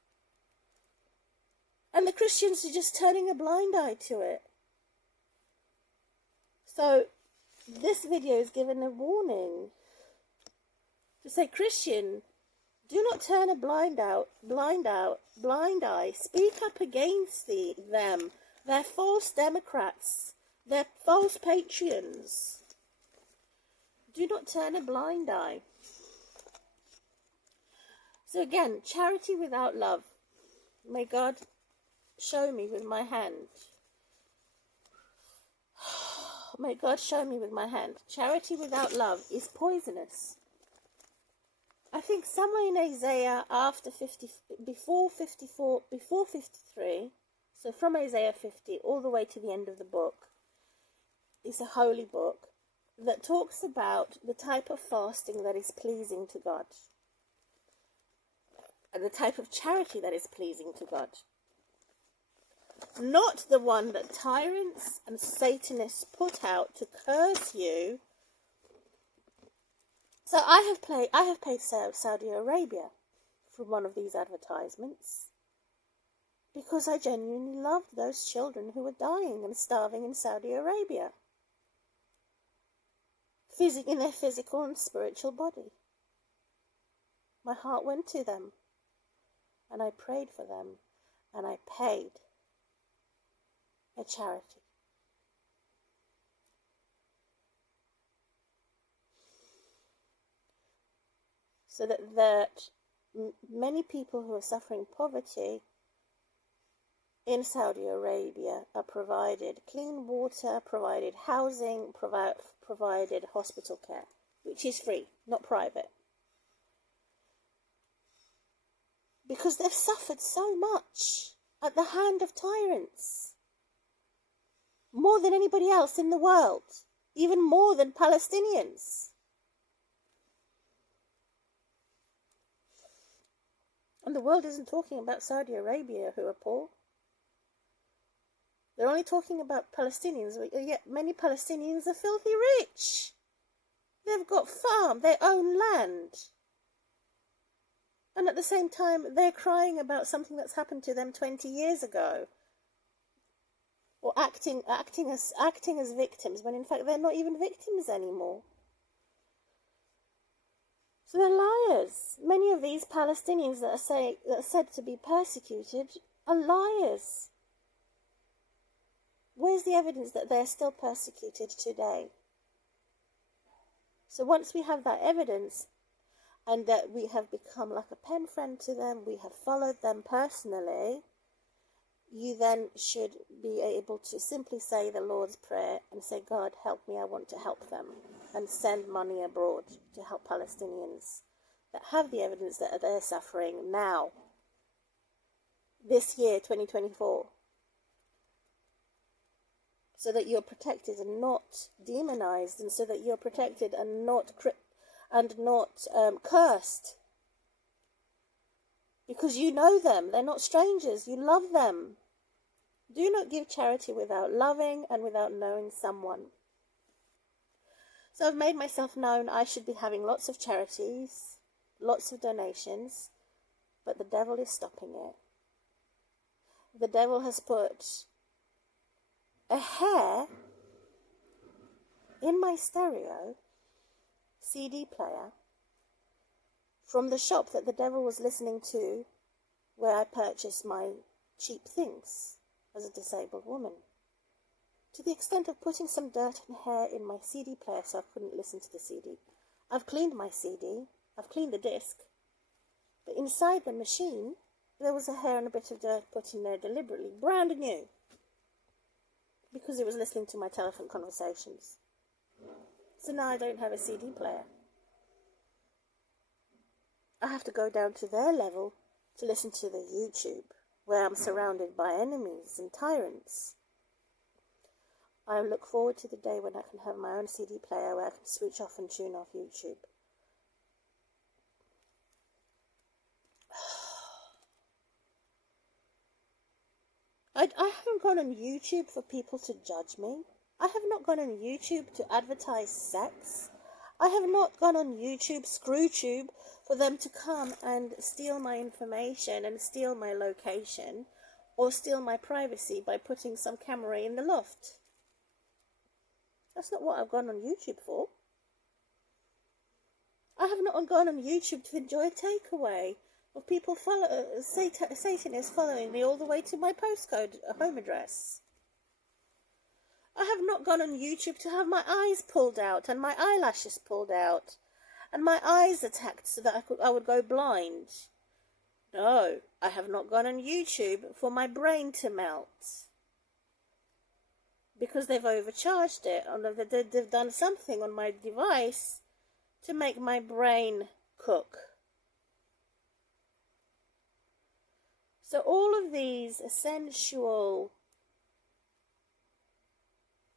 And the Christians are just turning a blind eye to it. So this video is given a warning to say, Christian, do not turn a blind eye. Speak up against them. They're false Democrats. They're false patrons. Do not turn a blind eye. So again, charity without love. May God show me with my hand. May God show me with my hand. Charity without love is poisonous. I think somewhere in Isaiah before 53, so from Isaiah 50 all the way to the end of the book, is a holy book that talks about the type of fasting that is pleasing to God. And the type of charity that is pleasing to God. Not the one that tyrants and Satanists put out to curse you. So I have paid Saudi Arabia for one of these advertisements because I genuinely loved those children who were dying and starving in Saudi Arabia. in their physical and spiritual body. My heart went to them, and I prayed for them, and I paid a charity. So that many people who are suffering poverty in Saudi Arabia are provided clean water, provided housing, provided hospital care, which is free, not private. Because they've suffered so much at the hand of tyrants. More than anybody else in the world. Even more than Palestinians. And the world isn't talking about Saudi Arabia, who are poor. They're only talking about Palestinians, yet many Palestinians are filthy rich. They've got farm, they own land. And at the same time, they're crying about something that's happened to them 20 years ago. Or acting as victims, when in fact they're not even victims anymore. So they're liars. Many of these Palestinians that are said to be persecuted are liars. Where's the evidence that they're still persecuted today? So once we have that evidence, and that we have become like a pen friend to them, we have followed them personally, you then should be able to simply say the Lord's Prayer and say, God, help me, I want to help them, and send money abroad to help Palestinians that have the evidence that they're suffering now, this year, 2024, so that you're protected and not demonized, and so that you're protected and not cursed. Because you know them, they're not strangers, you love them. Do not give charity without loving and without knowing someone. So I've made myself known. I should be having lots of charities, lots of donations, but the devil is stopping it. The devil has put a hair in my stereo CD player from the shop that the devil was listening to, where I purchased my cheap things as a disabled woman, to the extent of putting some dirt and hair in my CD player so I couldn't listen to the CD. I've cleaned my CD, I've cleaned the disc, but inside the machine there was a hair and a bit of dirt put in there deliberately, brand new, because it was listening to my telephone conversations. So now I don't have a CD player. I have to go down to their level to listen to the YouTube, where I'm surrounded by enemies and tyrants. I look forward to the day when I can have my own CD player where I can switch off and tune off YouTube. I haven't gone on YouTube for people to judge me. I have not gone on YouTube to advertise sex. I have not gone on YouTube, ScrewTube, for them to come and steal my information and steal my location or steal my privacy by putting some camera in the loft. That's not what I've gone on YouTube for. I have not gone on YouTube to enjoy a takeaway of people Satanists following me all the way to my postcode home address. I have not gone on YouTube to have my eyes pulled out and my eyelashes pulled out and my eyes attacked so that I would go blind. No, I have not gone on YouTube for my brain to melt. Because they've overcharged it, or they've done something on my device to make my brain cook. So all of these sensual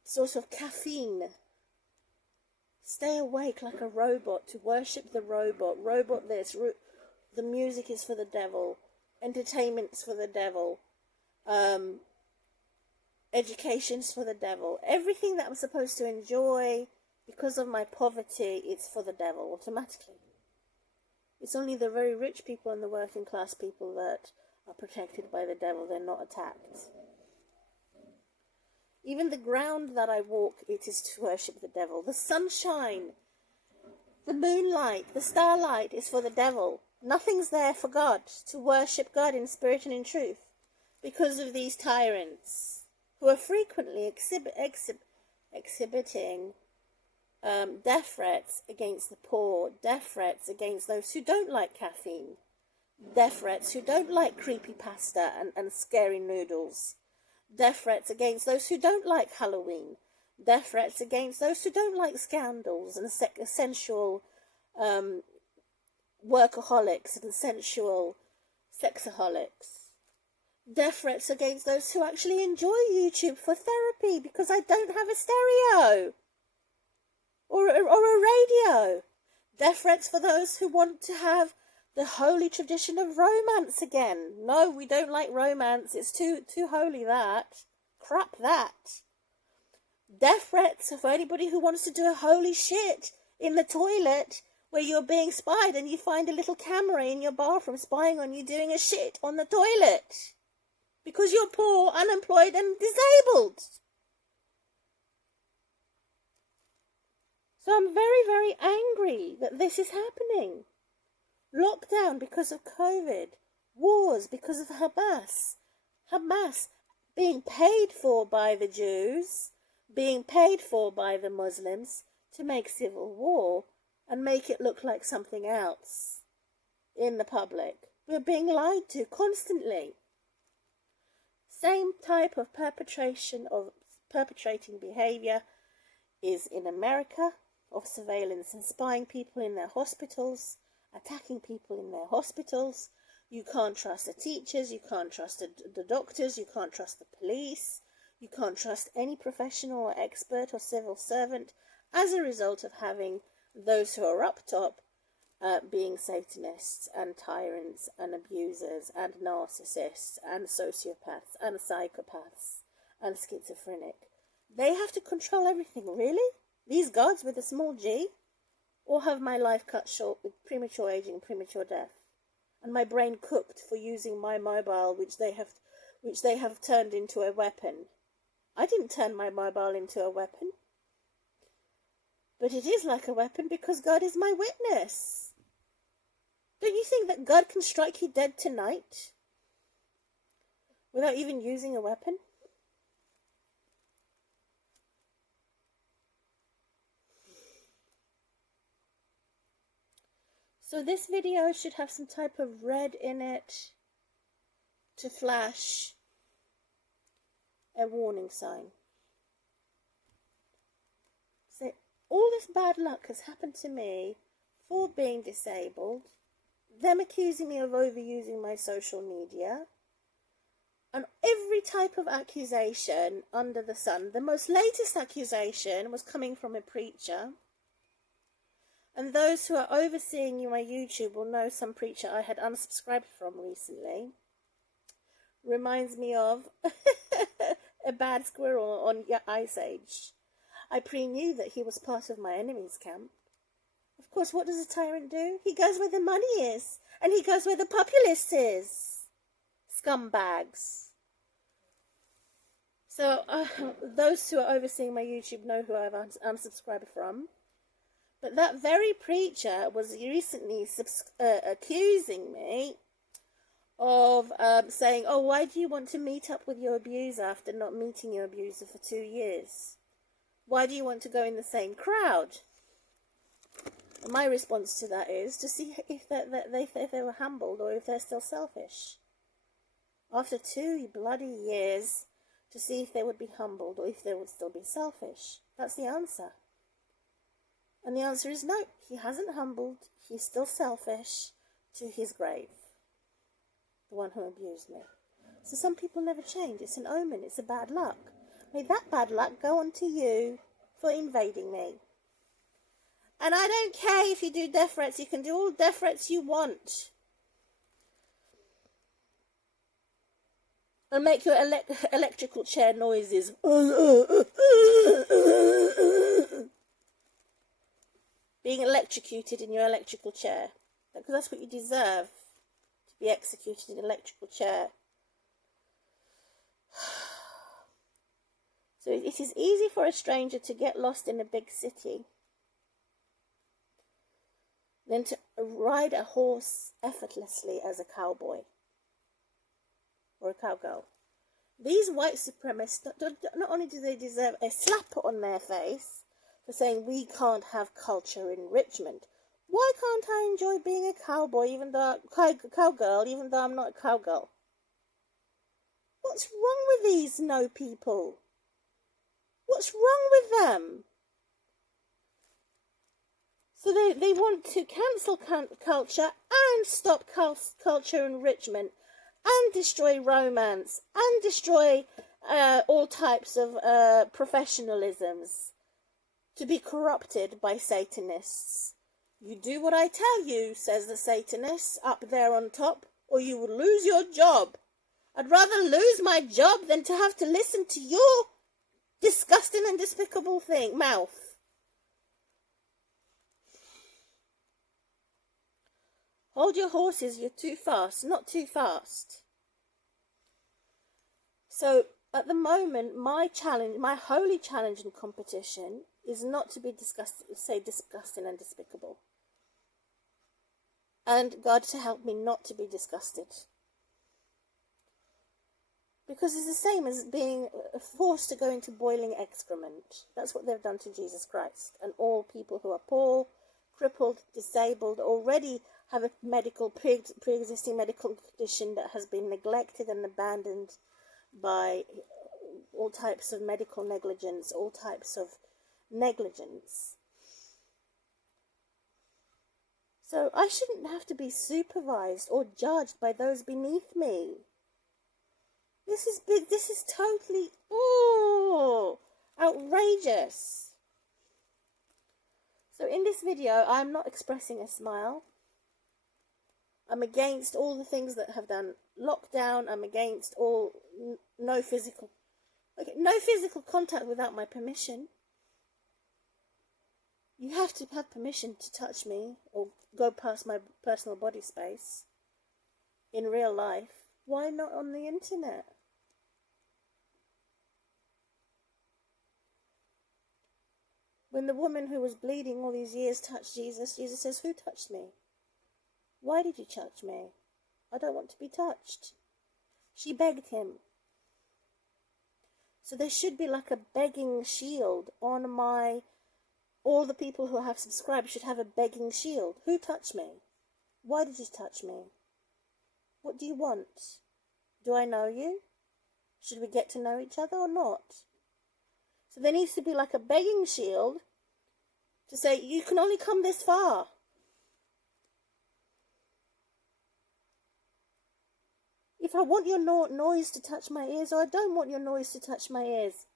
sort of caffeine, stay awake like a robot, to worship the robot this, the music is for the devil, entertainment's for the devil, education's for the devil, everything that I'm supposed to enjoy because of my poverty, it's for the devil automatically. It's only the very rich people and the working class people that are protected by the devil, they're not attacked. Even the ground that I walk, it is to worship the devil. The sunshine, the moonlight, the starlight is for the devil. Nothing's there for God, to worship God in spirit and in truth, because of these tyrants who are frequently exhibiting death threats against the poor, death threats against those who don't like caffeine, death threats who don't like creepy pasta and scary noodles, death threats against those who don't like Halloween, death threats against those who don't like scandals and sensual workaholics and sensual sexaholics, death threats against those who actually enjoy YouTube for therapy because I don't have a stereo or a radio, death threats for those who want to have the holy tradition of romance again. No, we don't like romance. It's too holy, that. Crap that. Death threats for anybody who wants to do a holy shit in the toilet where you're being spied and you find a little camera in your bathroom spying on you doing a shit on the toilet because you're poor, unemployed and disabled. So I'm very, very angry that this is happening. Lockdown because of COVID. Wars because of Hamas. Hamas being paid for by the Jews, being paid for by the Muslims to make civil war and make it look like something else in the public. We're being lied to constantly. Same type of perpetrating behaviour is in America, of surveillance and spying people in their hospitals, attacking people in their hospitals. You can't trust the teachers, you can't trust the doctors, you can't trust the police, you can't trust any professional or expert or civil servant as a result of having those who are up top being Satanists and tyrants and abusers and narcissists and sociopaths and psychopaths and schizophrenic. They have to control everything, really? These gods with a small g? Or have my life cut short with premature aging, premature death, and my brain cooked for using my mobile, which they have turned into a weapon? I didn't turn my mobile into a weapon, but it is like a weapon because God is my witness. Don't you think that God can strike you dead tonight without even using a weapon? So this video should have some type of red in it to flash a warning sign. So all this bad luck has happened to me for being disabled, them accusing me of overusing my social media, and every type of accusation under the sun. The most latest accusation was coming from a preacher. And those who are overseeing my YouTube will know some preacher I had unsubscribed from recently. Reminds me of a bad squirrel on Ice Age. I pre-knew that he was part of my enemy's camp. Of course, what does a tyrant do? He goes where the money is. And he goes where the populace is. Scumbags. So, those who are overseeing my YouTube know who I've unsubscribed from. But that very preacher was recently accusing me of saying, oh, why do you want to meet up with your abuser after not meeting your abuser for 2 years? Why do you want to go in the same crowd? And my response to that is to see if they were humbled or if they're still selfish. After 2 bloody years, to see if they would be humbled or if they would still be selfish. That's the answer. And the answer is no, he hasn't humbled, he's still selfish to his grave. The one who abused me. So some people never change, it's an omen, it's a bad luck. May that bad luck go on to you for invading me. And I don't care if you do death threats, you can do all death threats you want. And make your electrical chair noises. Being electrocuted in your electrical chair. Because that's what you deserve. To be executed in an electrical chair. So it is easy for a stranger to get lost in a big city than to ride a horse effortlessly as a cowboy or a cowgirl. These white supremacists, not only do they deserve a slap on their face for saying we can't have culture enrichment, why can't I enjoy being a cowboy, cowgirl, even though I'm not a cowgirl? What's wrong with these no people? What's wrong with them? So they want to cancel culture and stop culture enrichment and destroy romance and destroy all types of professionalisms to be corrupted by Satanists. You do what I tell you, says the Satanist up there on top, or you will lose your job. I'd rather lose my job than to have to listen to your disgusting and despicable mouth. Hold your horses, you're too fast, not too fast. So, at the moment, my holy challenge and competition is not to be disgusting and despicable. And God to help me not to be disgusted. Because it's the same as being forced to go into boiling excrement. That's what they've done to Jesus Christ. And all people who are poor, crippled, disabled, already have a pre-existing medical condition that has been neglected and abandoned by all types of medical negligence, all types of negligence. So I shouldn't have to be supervised or judged by those beneath me. This is big. This is totally outrageous. So in this video, I'm not expressing a smile. I'm against all the things that have done lockdown. I'm against all no physical contact without my permission. You have to have permission to touch me or go past my personal body space in real life. Why not on the internet? When the woman who was bleeding all these years touched Jesus, Jesus says, "Who touched me? Why did you touch me? I don't want to be touched." She begged him. So there should be like a begging shield on all the people who have subscribed should have a begging shield. Who touched me? Why did you touch me? What do you want? Do I know you? Should we get to know each other or not? So there needs to be like a begging shield to say, you can only come this far. If I want your noise to touch my ears, or I don't want your noise to touch my ears.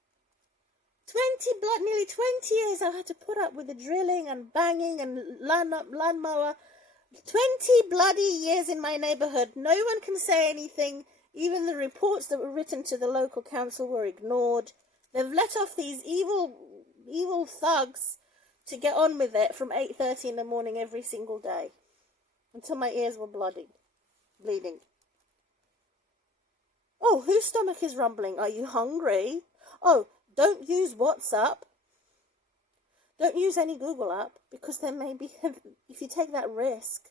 Nearly 20 years I've had to put up with the drilling and banging and lawnmower. 20 bloody years in my neighbourhood. No one can say anything. Even the reports that were written to the local council were ignored. They've let off these evil thugs to get on with it from 8:30 in the morning every single day. Until my ears were bleeding. Oh, whose stomach is rumbling? Are you hungry? Oh, don't use WhatsApp. Don't use any Google app, because there may be, if you take that risk,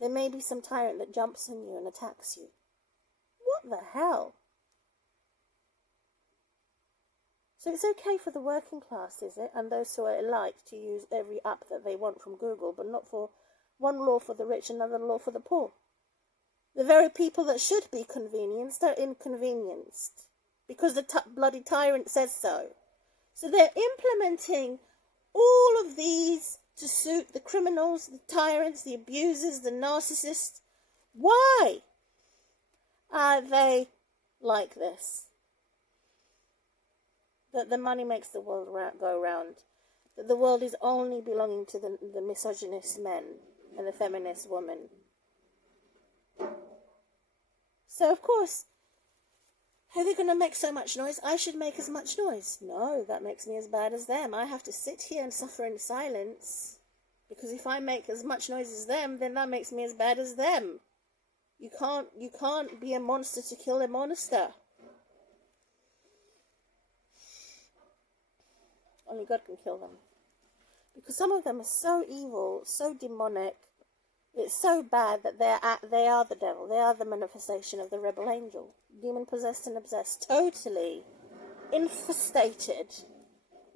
there may be some tyrant that jumps on you and attacks you. What the hell? So it's okay for the working class, is it? And those who are elite to use every app that they want from Google, but not for one law for the rich, another law for the poor. The very people that should be convenienced are inconvenienced because the bloody tyrant says so. So they're implementing all of these to suit the criminals, the tyrants, the abusers, the narcissists. Why are they like this? That the money makes the world go round. That the world is only belonging to the misogynist men and the feminist women. So, of course, are they going to make so much noise? I should make as much noise. No, that makes me as bad as them. I have to sit here and suffer in silence. Because if I make as much noise as them, then that makes me as bad as them. You can't be a monster to kill a monster. Only God can kill them. Because some of them are so evil, so demonic, it's so bad that they are the devil. They are the manifestation of the rebel angel. Demon-possessed and obsessed. Totally infestated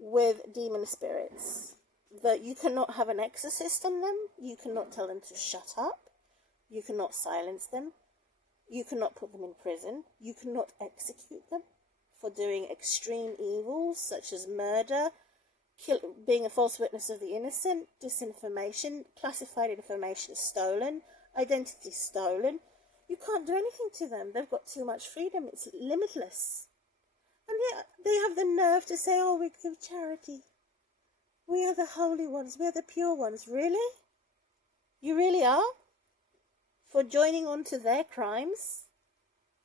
with demon spirits. That you cannot have an exorcist on them. You cannot tell them to shut up. You cannot silence them. You cannot put them in prison. You cannot execute them for doing extreme evils such as murder, being a false witness of the innocent, disinformation, classified information stolen, identity stolen. You can't do anything to them. They've got too much freedom. It's limitless. And yet they have the nerve to say, oh, we give charity. We are the holy ones. We are the pure ones. Really? You really are? For joining on to their crimes?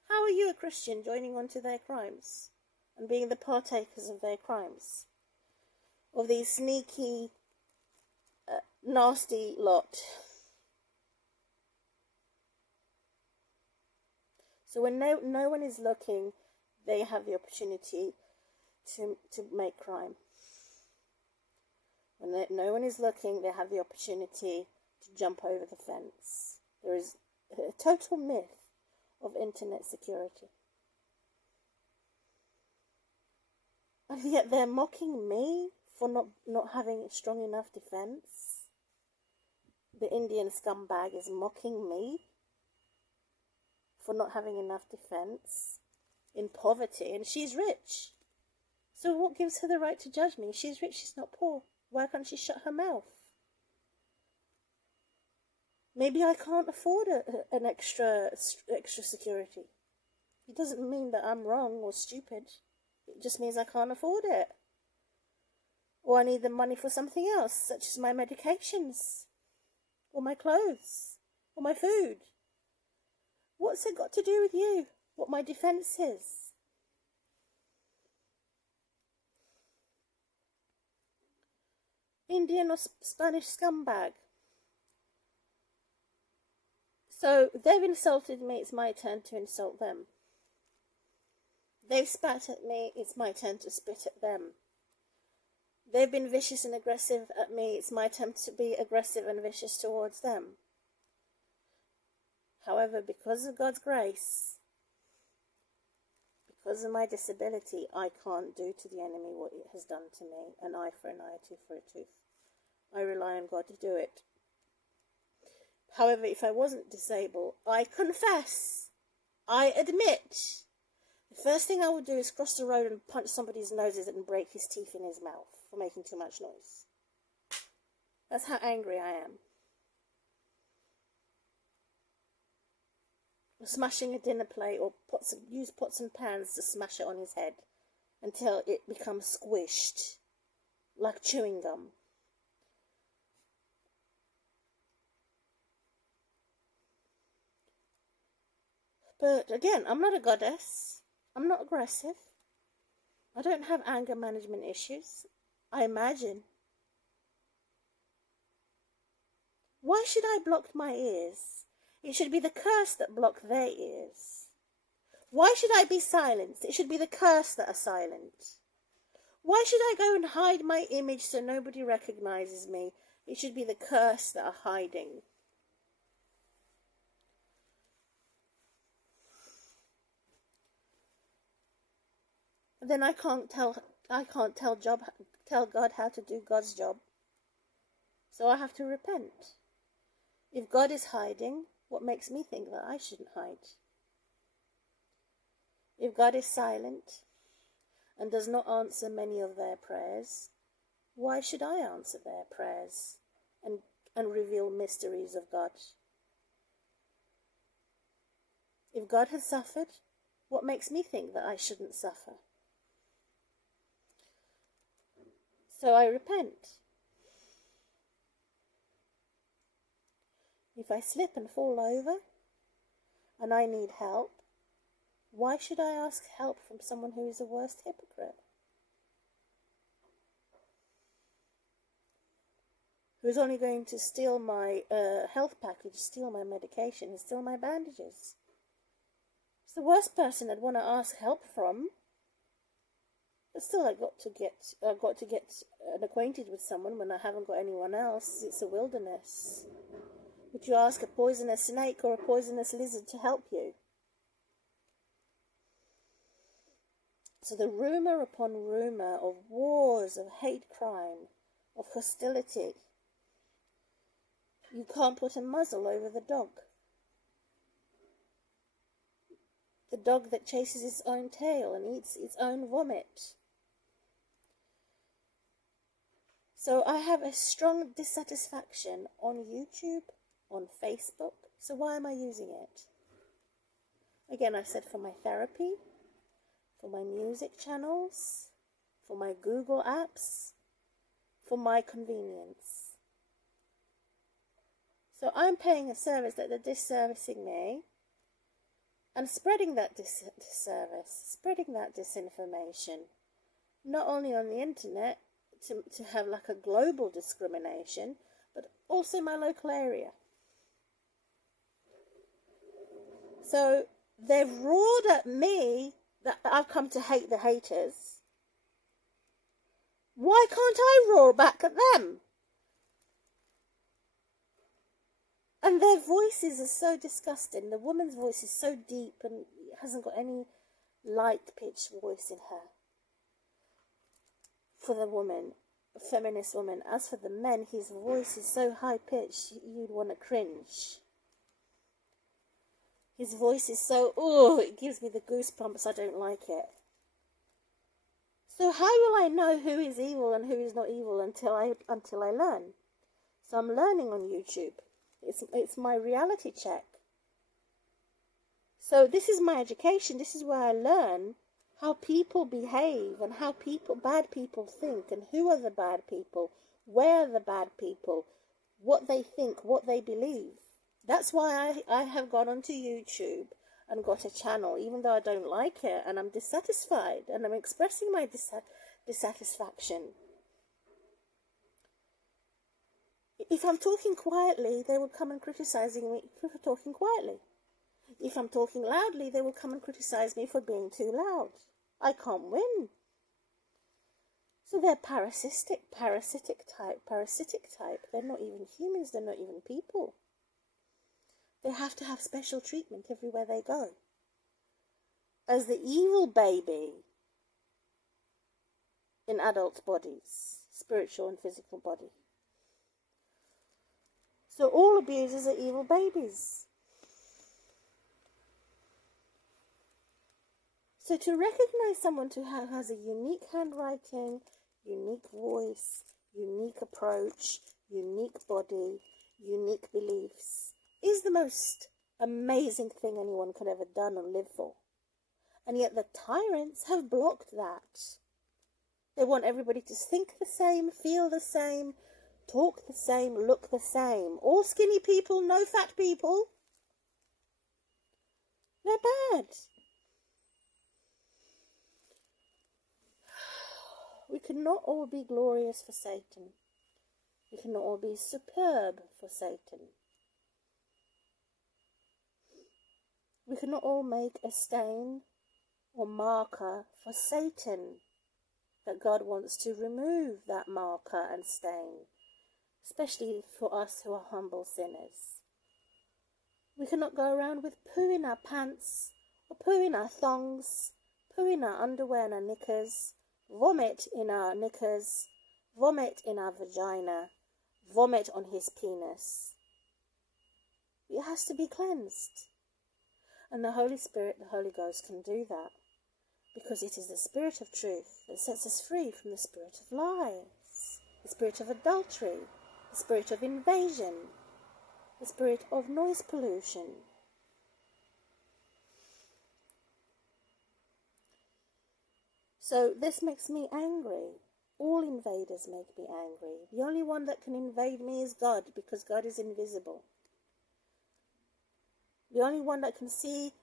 How are you a Christian joining on to their crimes and being the partakers of their crimes? Of these sneaky, nasty lot. So when no one is looking, they have the opportunity to make crime. When no one is looking, they have the opportunity to jump over the fence. There is a total myth of internet security. And yet they're mocking me for not having a strong enough defense. The Indian scumbag is mocking me for not having enough defense in poverty, and she's rich. So what gives her the right to judge me? She's rich, she's not poor. Why can't she shut her mouth? Maybe I can't afford an extra security. It doesn't mean that I'm wrong or stupid. It just means I can't afford it. Or I need the money for something else, such as my medications, or my clothes, or my food. What's it got to do with you? What my defense is? Indian or Spanish scumbag. So they've insulted me, it's my turn to insult them. They've spat at me, it's my turn to spit at them. They've been vicious and aggressive at me, it's my turn to be aggressive and vicious towards them. However, because of God's grace, because of my disability, I can't do to the enemy what it has done to me. An eye for an eye, a tooth for a tooth. I rely on God to do it. However, if I wasn't disabled, I confess, I admit, the first thing I would do is cross the road and punch somebody's noses and break his teeth in his mouth for making too much noise. That's how angry I am. Or smashing a dinner plate, or use pots and pans to smash it on his head until it becomes squished like chewing gum. But again, I'm not a goddess. I'm not aggressive. I don't have anger management issues. I imagine. Why should I block my ears? It should be the curse that block their ears. Why should I be silenced? It should be the curse that are silent. Why should I go and hide my image so nobody recognizes me? It should be the curse that are hiding. Then I can't tell God how to do God's job. So I have to repent. If God is hiding, what makes me think that I shouldn't hide? If God is silent and does not answer many of their prayers, why should I answer their prayers and reveal mysteries of God? If God has suffered, what makes me think that I shouldn't suffer? So I repent. If I slip and fall over and I need help, why should I ask help from someone who is the worst hypocrite? Who's only going to steal my health package, steal my medication, and steal my bandages? It's the worst person I'd want to ask help from. But still, I got to get acquainted with someone when I haven't got anyone else. It's a wilderness. Would you ask a poisonous snake or a poisonous lizard to help you? So the rumour upon rumour of wars, of hate crime, of hostility. You can't put a muzzle over the dog. The dog that chases its own tail and eats its own vomit. So I have a strong dissatisfaction on YouTube, on Facebook. So why am I using it? Again, I said for my therapy, for my music channels, for my Google apps, for my convenience. So I'm paying a service that they're disservicing me and spreading that disservice, spreading that disinformation, not only on the internet to have like a global discrimination, but also my local area. So they've roared at me that I've come to hate the haters. Why can't I roar back at them? And their voices are so disgusting. The woman's voice is so deep and hasn't got any light-pitched voice in her. For the woman, a feminist woman. As for the men, his voice is so high-pitched, you'd want to cringe. His voice is so, it gives me the goosebumps. I don't like it. So how will I know who is evil and who is not evil until I learn? So I'm learning on YouTube. It's my reality check. So this is my education. This is where I learn how people behave and how bad people think and who are the bad people, where are the bad people, what they think, what they believe. That's why I have gone onto YouTube and got a channel, even though I don't like it and I'm dissatisfied and I'm expressing my dissatisfaction. If I'm talking quietly, they will come and criticizing me for talking quietly. If I'm talking loudly, they will come and criticize me for being too loud. I can't win. So they're parasitic type. They're not even humans, they're not even people. They have to have special treatment everywhere they go. As the evil baby in adults' bodies, spiritual and physical body. So all abusers are evil babies. So to recognize someone who has a unique handwriting, unique voice, unique approach, unique body, unique beliefs, is the most amazing thing anyone could ever done or live for. And yet the tyrants have blocked that. They want everybody to think the same, feel the same, talk the same, look the same. All skinny people, no fat people. They're bad. We cannot all be glorious for Satan. We cannot all be superb for Satan. We cannot all make a stain or marker for Satan. That God wants to remove that marker and stain, especially for us who are humble sinners. We cannot go around with poo in our pants, or poo in our thongs, poo in our underwear and our knickers, vomit in our knickers, vomit in our vagina, vomit on his penis. It has to be cleansed. And the Holy Spirit, the Holy Ghost can do that. Because it is the Spirit of truth that sets us free from the spirit of lies, the spirit of adultery, the spirit of invasion, the spirit of noise pollution. So this makes me angry. All invaders make me angry. The only one that can invade me is God, because God is invisible. The only one that can see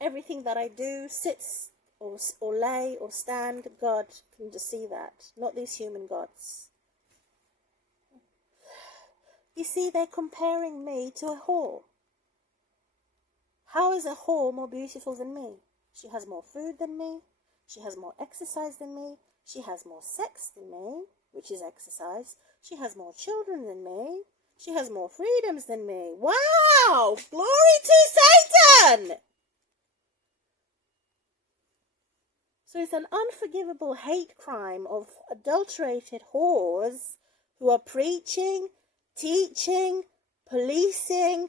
everything that I do, sits or lay or stand, God can just see that, not these human gods. You see, they're comparing me to a whore. How is a whore more beautiful than me? She has more food than me. She has more exercise than me. She has more sex than me, which is exercise. She has more children than me. She has more freedoms than me. Wow! Glory to Satan! So it's an unforgivable hate crime of adulterated whores who are preaching, teaching, policing,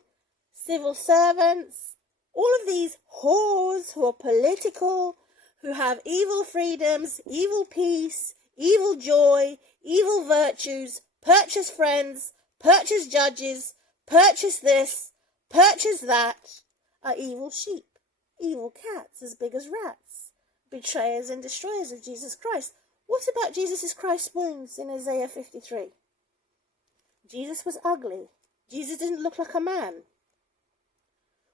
civil servants, all of these whores who are political, who have evil freedoms, evil peace, evil joy, evil virtues, purchase friends, purchase judges, purchase this, purchase that, are evil sheep, evil cats as big as rats, betrayers and destroyers of Jesus Christ. What about Jesus Christ's wounds in Isaiah 53? Jesus was ugly. Jesus didn't look like a man.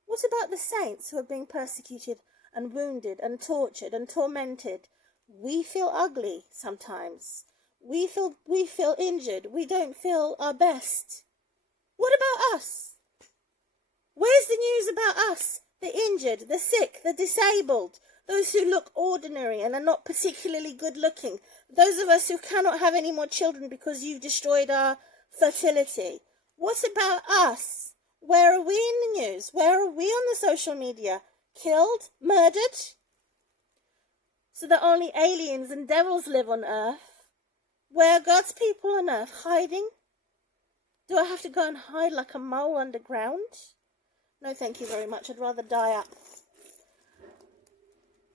What about the saints who are being persecuted and wounded and tortured and tormented? We feel ugly sometimes. We feel injured. We don't feel our best. What about us? Where's the news about us? The injured, the sick, the disabled, those who look ordinary and are not particularly good looking, those of us who cannot have any more children because you've destroyed our fertility. What about us? Where are we in the news? Where are we on the social media? Killed? Murdered? So that only aliens and devils live on earth? Where are God's people on earth? Hiding? Do I have to go and hide like a mole underground? No, thank you very much. I'd rather die up.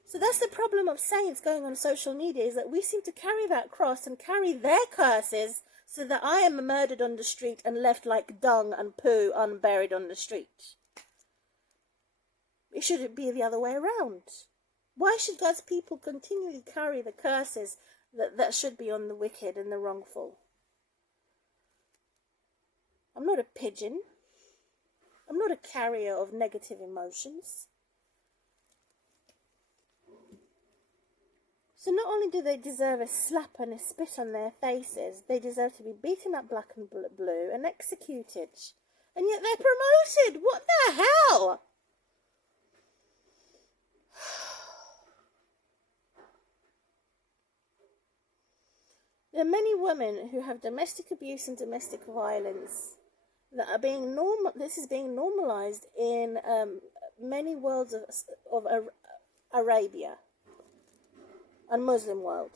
So that's the problem of saints going on social media, is that we seem to carry that cross and carry their curses so that I am murdered on the street and left like dung and poo unburied on the street. It should be the other way around. Why should God's people continually carry the curses that should be on the wicked and the wrongful? I'm not a pigeon. I'm not a carrier of negative emotions. So not only do they deserve a slap and a spit on their faces, they deserve to be beaten up black and blue and executed. And yet they're promoted. What the hell? There are many women who have domestic abuse and domestic violence that are being This is being normalized in many worlds of Arabia and Muslim world.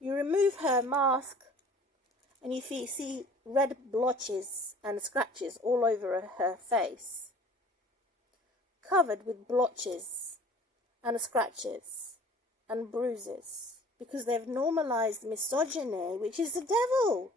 You remove her mask and you see red blotches and scratches all over her face, covered with blotches and scratches and bruises, because they've normalized misogyny, which is the devil,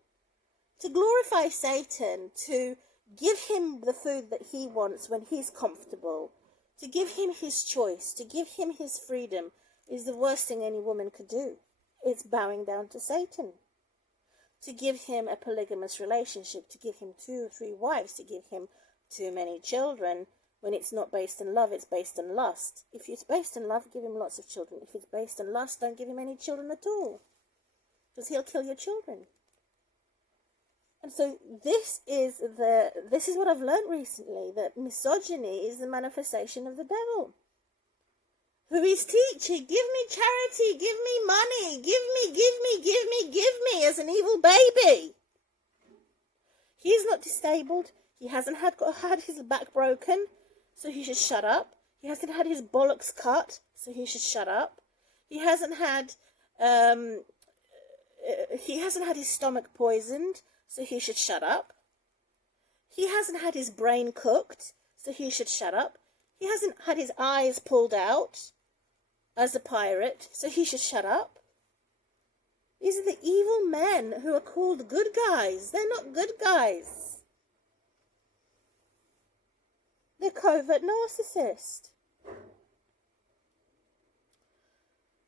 to glorify Satan, to give him the food that he wants when he's comfortable, to give him his choice, to give him his freedom, is the worst thing any woman could do. It's bowing down to Satan. To give him a polygamous relationship, to give him 2 or 3 wives, to give him too many children, when it's not based on love, it's based on lust. If it's based on love, give him lots of children. If it's based on lust, don't give him any children at all, because he'll kill your children. And so this is what I've learned recently, that misogyny is the manifestation of the devil, who is teaching, give me charity, give me money, give me, as an evil baby. He is not disabled. He hasn't had his back broken, so he should shut up. He hasn't had his bollocks cut, so he should shut up. He hasn't had his stomach poisoned, so he should shut up. He hasn't had his brain cooked, so he should shut up. He hasn't had his eyes pulled out as a pirate, so he should shut up. These are the evil men who are called good guys. They're not good guys. They're covert narcissists.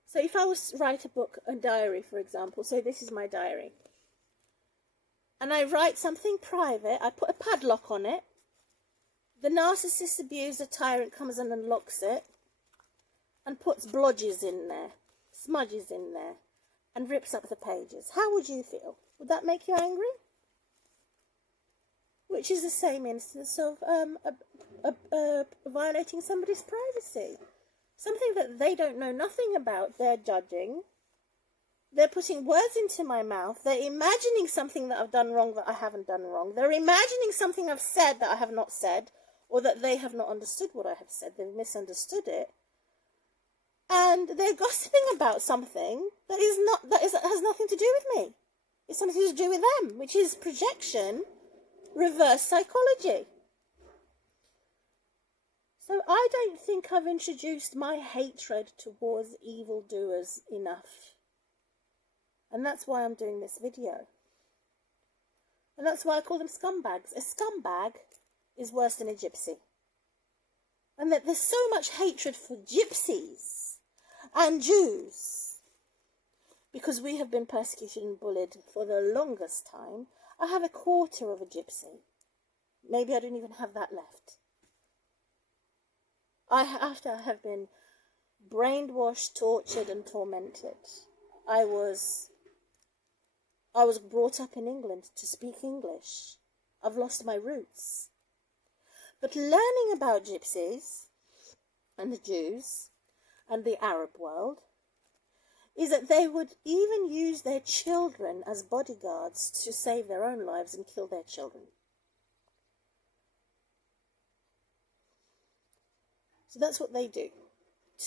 So if I was to write a book, a diary, for example, so this is my diary, and I write something private, I put a padlock on it, the narcissist abuser tyrant comes in and locks it, and puts blodges in there, smudges in there, and rips up the pages. How would you feel? Would that make you angry? Which is the same instance of violating somebody's privacy. Something that they don't know nothing about, they're judging, They're putting words into my mouth. They're imagining something that I've done wrong that I haven't done wrong. They're imagining something I've said that I have not said, or that they have not understood what I have said. They've misunderstood it. And they're gossiping about something that has nothing to do with me. It's something to do with them, which is projection, reverse psychology. So I don't think I've introduced my hatred towards evildoers enough. And that's why I'm doing this video. And that's why I call them scumbags. A scumbag is worse than a gypsy. And that there's so much hatred for gypsies and Jews, because we have been persecuted and bullied for the longest time. I have a quarter of a gypsy. Maybe I don't even have that left. After I have been brainwashed, tortured and tormented, I was brought up in England to speak English. I've lost my roots. But learning about gypsies and the Jews and the Arab world is that they would even use their children as bodyguards to save their own lives and kill their children. So that's what they do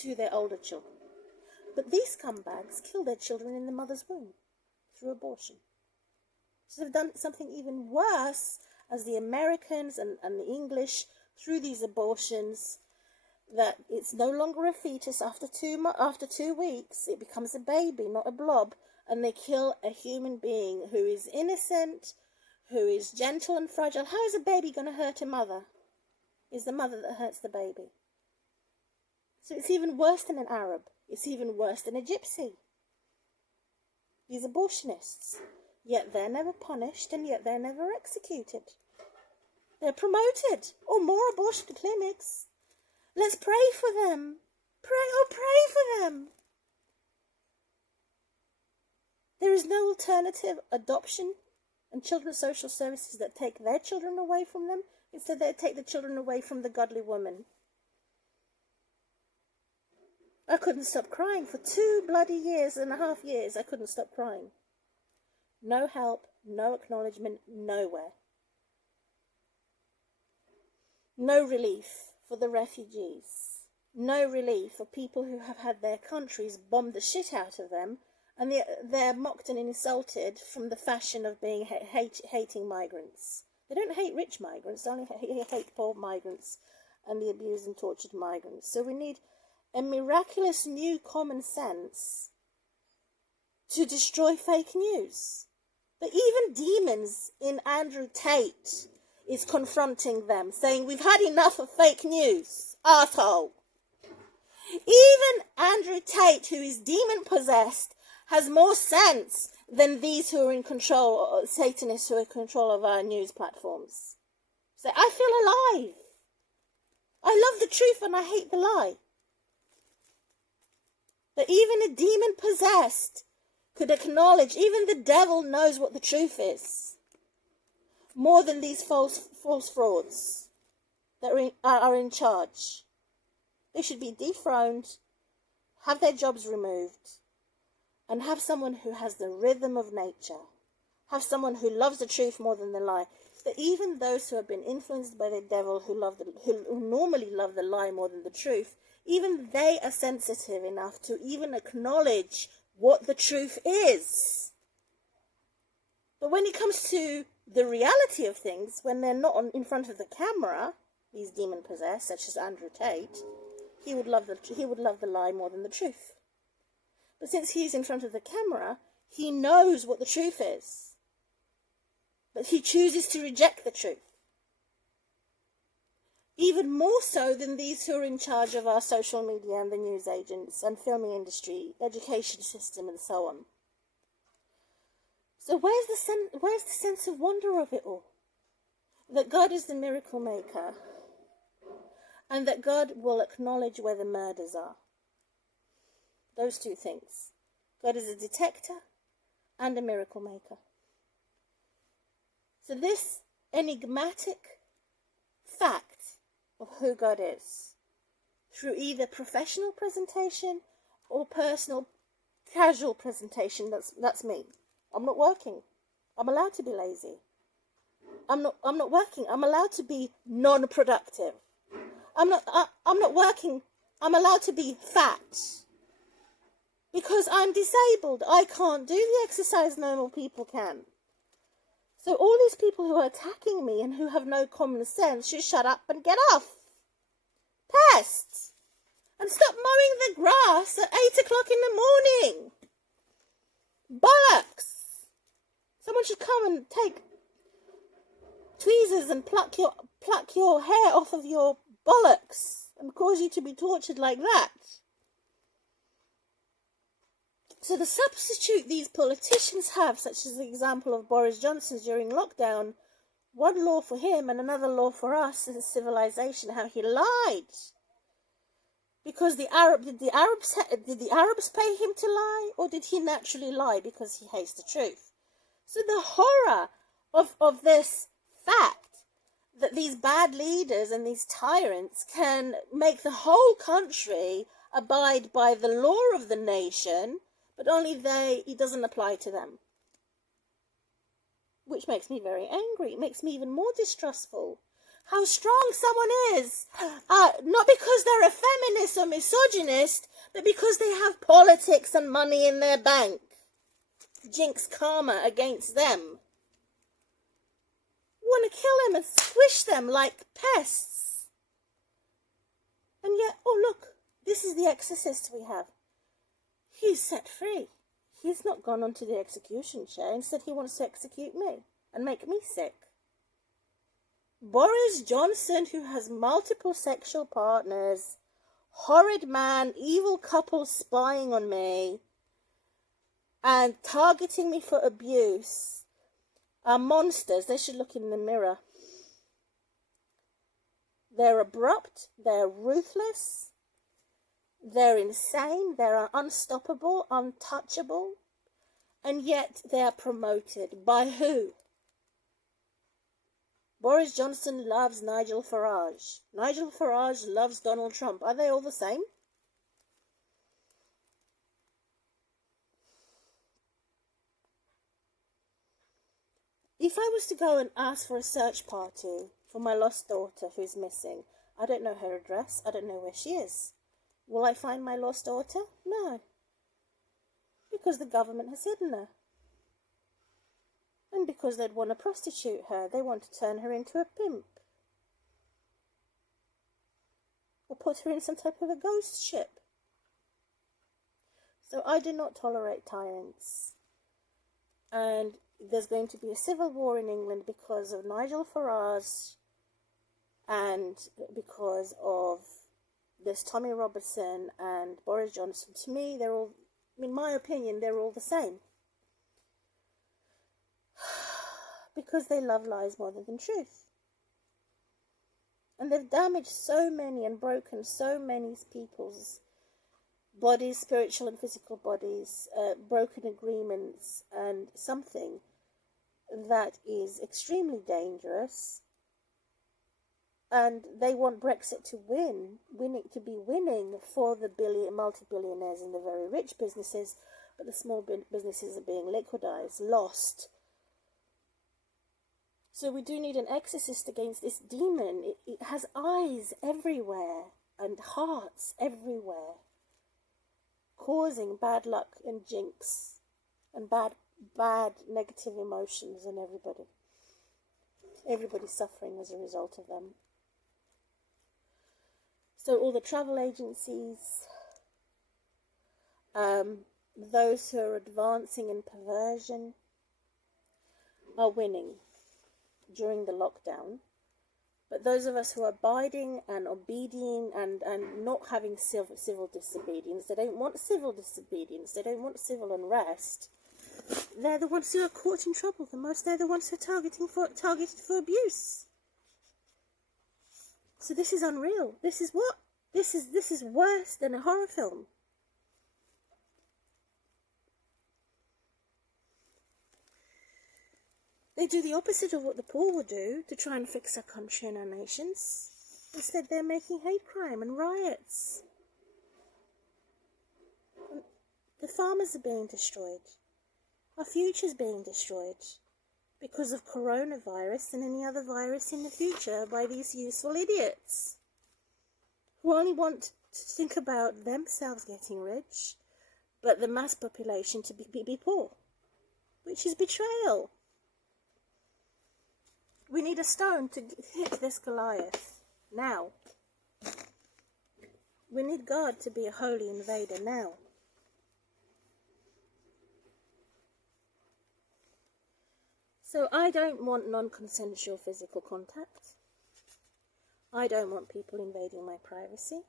to their older children. But these scumbags kill their children in the mother's womb through abortion. So they've done something even worse as the Americans and the English through these abortions, that it's no longer a fetus after 2 weeks. It becomes a baby, not a blob, and they kill a human being who is innocent, who is gentle and fragile. How is a baby going to hurt a mother? It's the mother that hurts the baby. So it's even worse than an Arab. It's even worse than a gypsy. These abortionists. Yet they're never punished, and yet they're never executed. They're promoted. Or more abortion clinics. Let's pray for them. Pray for them. There is no alternative adoption and children's social services that take their children away from them. Instead, they take the children away from the godly woman. I couldn't stop crying for 2.5 years. I couldn't stop crying. No help, no acknowledgement, nowhere. No relief for the refugees. No relief for people who have had their countries bomb the shit out of them, and they're mocked and insulted from the fashion of being hating migrants. They don't hate rich migrants, they only hate poor migrants and the abused and tortured migrants. So we need a miraculous new common sense to destroy fake news. But even demons in Andrew Tate is confronting them, saying, we've had enough of fake news, arsehole. Even Andrew Tate, who is demon-possessed, has more sense than these who are in control, Satanists who are in control of our news platforms. So I feel alive. I love the truth and I hate the lie. But even a demon-possessed could acknowledge, even the devil knows what the truth is, more than these false frauds that are in charge. They should be dethroned, have their jobs removed, and have someone who has the rhythm of nature, have someone who loves the truth more than the lie. That even those who have been influenced by the devil, who normally love the lie more than the truth, even they are sensitive enough to even acknowledge what the truth is. But when it comes to the reality of things, when they're not in front of the camera, these demon-possessed, such as Andrew Tate, he would love the lie more than the truth. But since he's in front of the camera, he knows what the truth is. But he chooses to reject the truth. Even more so than these who are in charge of our social media and the news agents and filming industry, education system and so on. So where's the sense of wonder of it all? That God is the miracle maker and that God will acknowledge where the murders are. Those two things. God is a detector and a miracle maker. So this enigmatic fact of who God is, through either professional presentation or personal casual presentation. That's me. I'm not working. I'm allowed to be lazy. I'm not working. I'm allowed to be non-productive. I'm not working. I'm allowed to be fat. Because I'm disabled. I can't do the exercise normal people can. So all these people who are attacking me and who have no common sense should shut up and get off. Pests! And stop mowing the grass at 8 o'clock in the morning. Bollocks! Someone should come and take tweezers and pluck your hair off of your bollocks and cause you to be tortured like that. So the substitute these politicians have, such as the example of Boris Johnson during lockdown, one law for him and another law for us in civilization, how he lied. Because did the Arabs pay him to lie, or did he naturally lie because he hates the truth? So the horror of this fact that these bad leaders and these tyrants can make the whole country abide by the law of the nation, but only it doesn't apply to them. Which makes me very angry. It makes me even more distrustful. How strong someone is. Not because they're a feminist or misogynist, but because they have politics and money in their bank. Jinx karma against them. Want to kill them and squish them like pests. And yet, oh look, this is the exorcist we have. He's set free. He's not gone onto the execution chair. Instead, he wants to execute me and make me sick. Boris Johnson, who has multiple sexual partners, horrid man, evil couple spying on me and targeting me for abuse, are monsters. They should look in the mirror. They're abrupt, they're ruthless, they're insane, they're unstoppable, untouchable, and yet they are promoted. By who? Boris Johnson loves Nigel Farage. Nigel Farage loves Donald Trump. Are they all the same? If I was to go and ask for a search party for my lost daughter who's missing, I don't know her address, I don't know where she is. Will I find my lost daughter? No. Because the government has hidden her. And because they'd want to prostitute her, they want to turn her into a pimp. Or put her in some type of a ghost ship. So I do not tolerate tyrants. And there's going to be a civil war in England because of Nigel Farage and because of this Tommy Robertson and Boris Johnson. To me, they're all, in my opinion, they're all the same. Because they love lies more than truth. And they've damaged so many and broken so many people's bodies, spiritual and physical bodies, broken agreements, and something that is extremely dangerous. And they want Brexit to to be winning for the multi-billionaires and the very rich businesses, but the small businesses are being liquidized, lost. So we do need an exorcist against this demon. It has eyes everywhere and hearts everywhere, causing bad luck and jinx and bad negative emotions in everybody. Everybody's suffering as a result of them. So all the travel agencies, those who are advancing in perversion are winning during the lockdown. But those of us who are abiding and obedient and not having civil disobedience, they don't want civil disobedience, they don't want civil unrest, they're the ones who are caught in trouble the most. They're the ones who are targeted for abuse. So this is unreal. This is worse than a horror film. They do the opposite of what the poor would do to try and fix our country and our nations. Instead, they're making hate crime and riots. The farmers are being destroyed. Our future's being destroyed because of coronavirus and any other virus in the future by these useful idiots who only want to think about themselves getting rich, but the mass population to be poor, which is betrayal. We need a stone to hit this Goliath now. We need God to be a holy invader now. So I don't want non-consensual physical contact. I don't want people invading my privacy.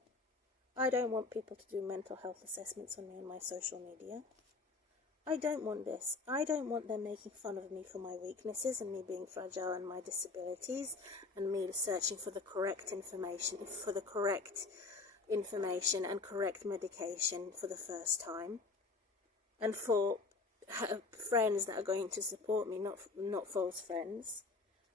I don't want people to do mental health assessments on me on my social media. I don't want this. I don't want them making fun of me for my weaknesses and me being fragile and my disabilities and me searching for the correct information and correct medication for the first time, and for friends that are going to support me, not false friends.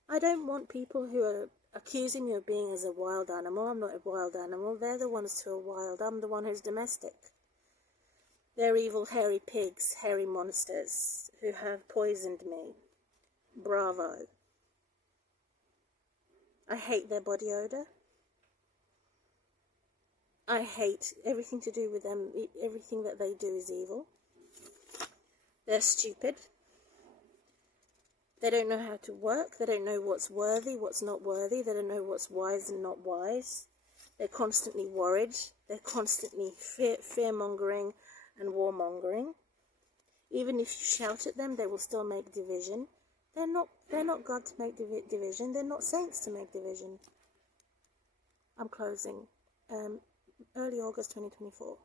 I don't want people who are accusing me of being as a wild animal. I'm not a wild animal. They're the ones who are wild. I'm the one who's domestic. They're evil, hairy pigs, hairy monsters who have poisoned me. Bravo. I hate their body odor. I hate everything to do with them. Everything that they do is evil. They're stupid. They don't know how to work. They don't know what's worthy, what's not worthy. They don't know what's wise and not wise. They're constantly worried. They're constantly fear-mongering and warmongering. Even if you shout at them, they will still make division. They're not God to make division. They're not saints to make division. I'm closing. Early August 2024.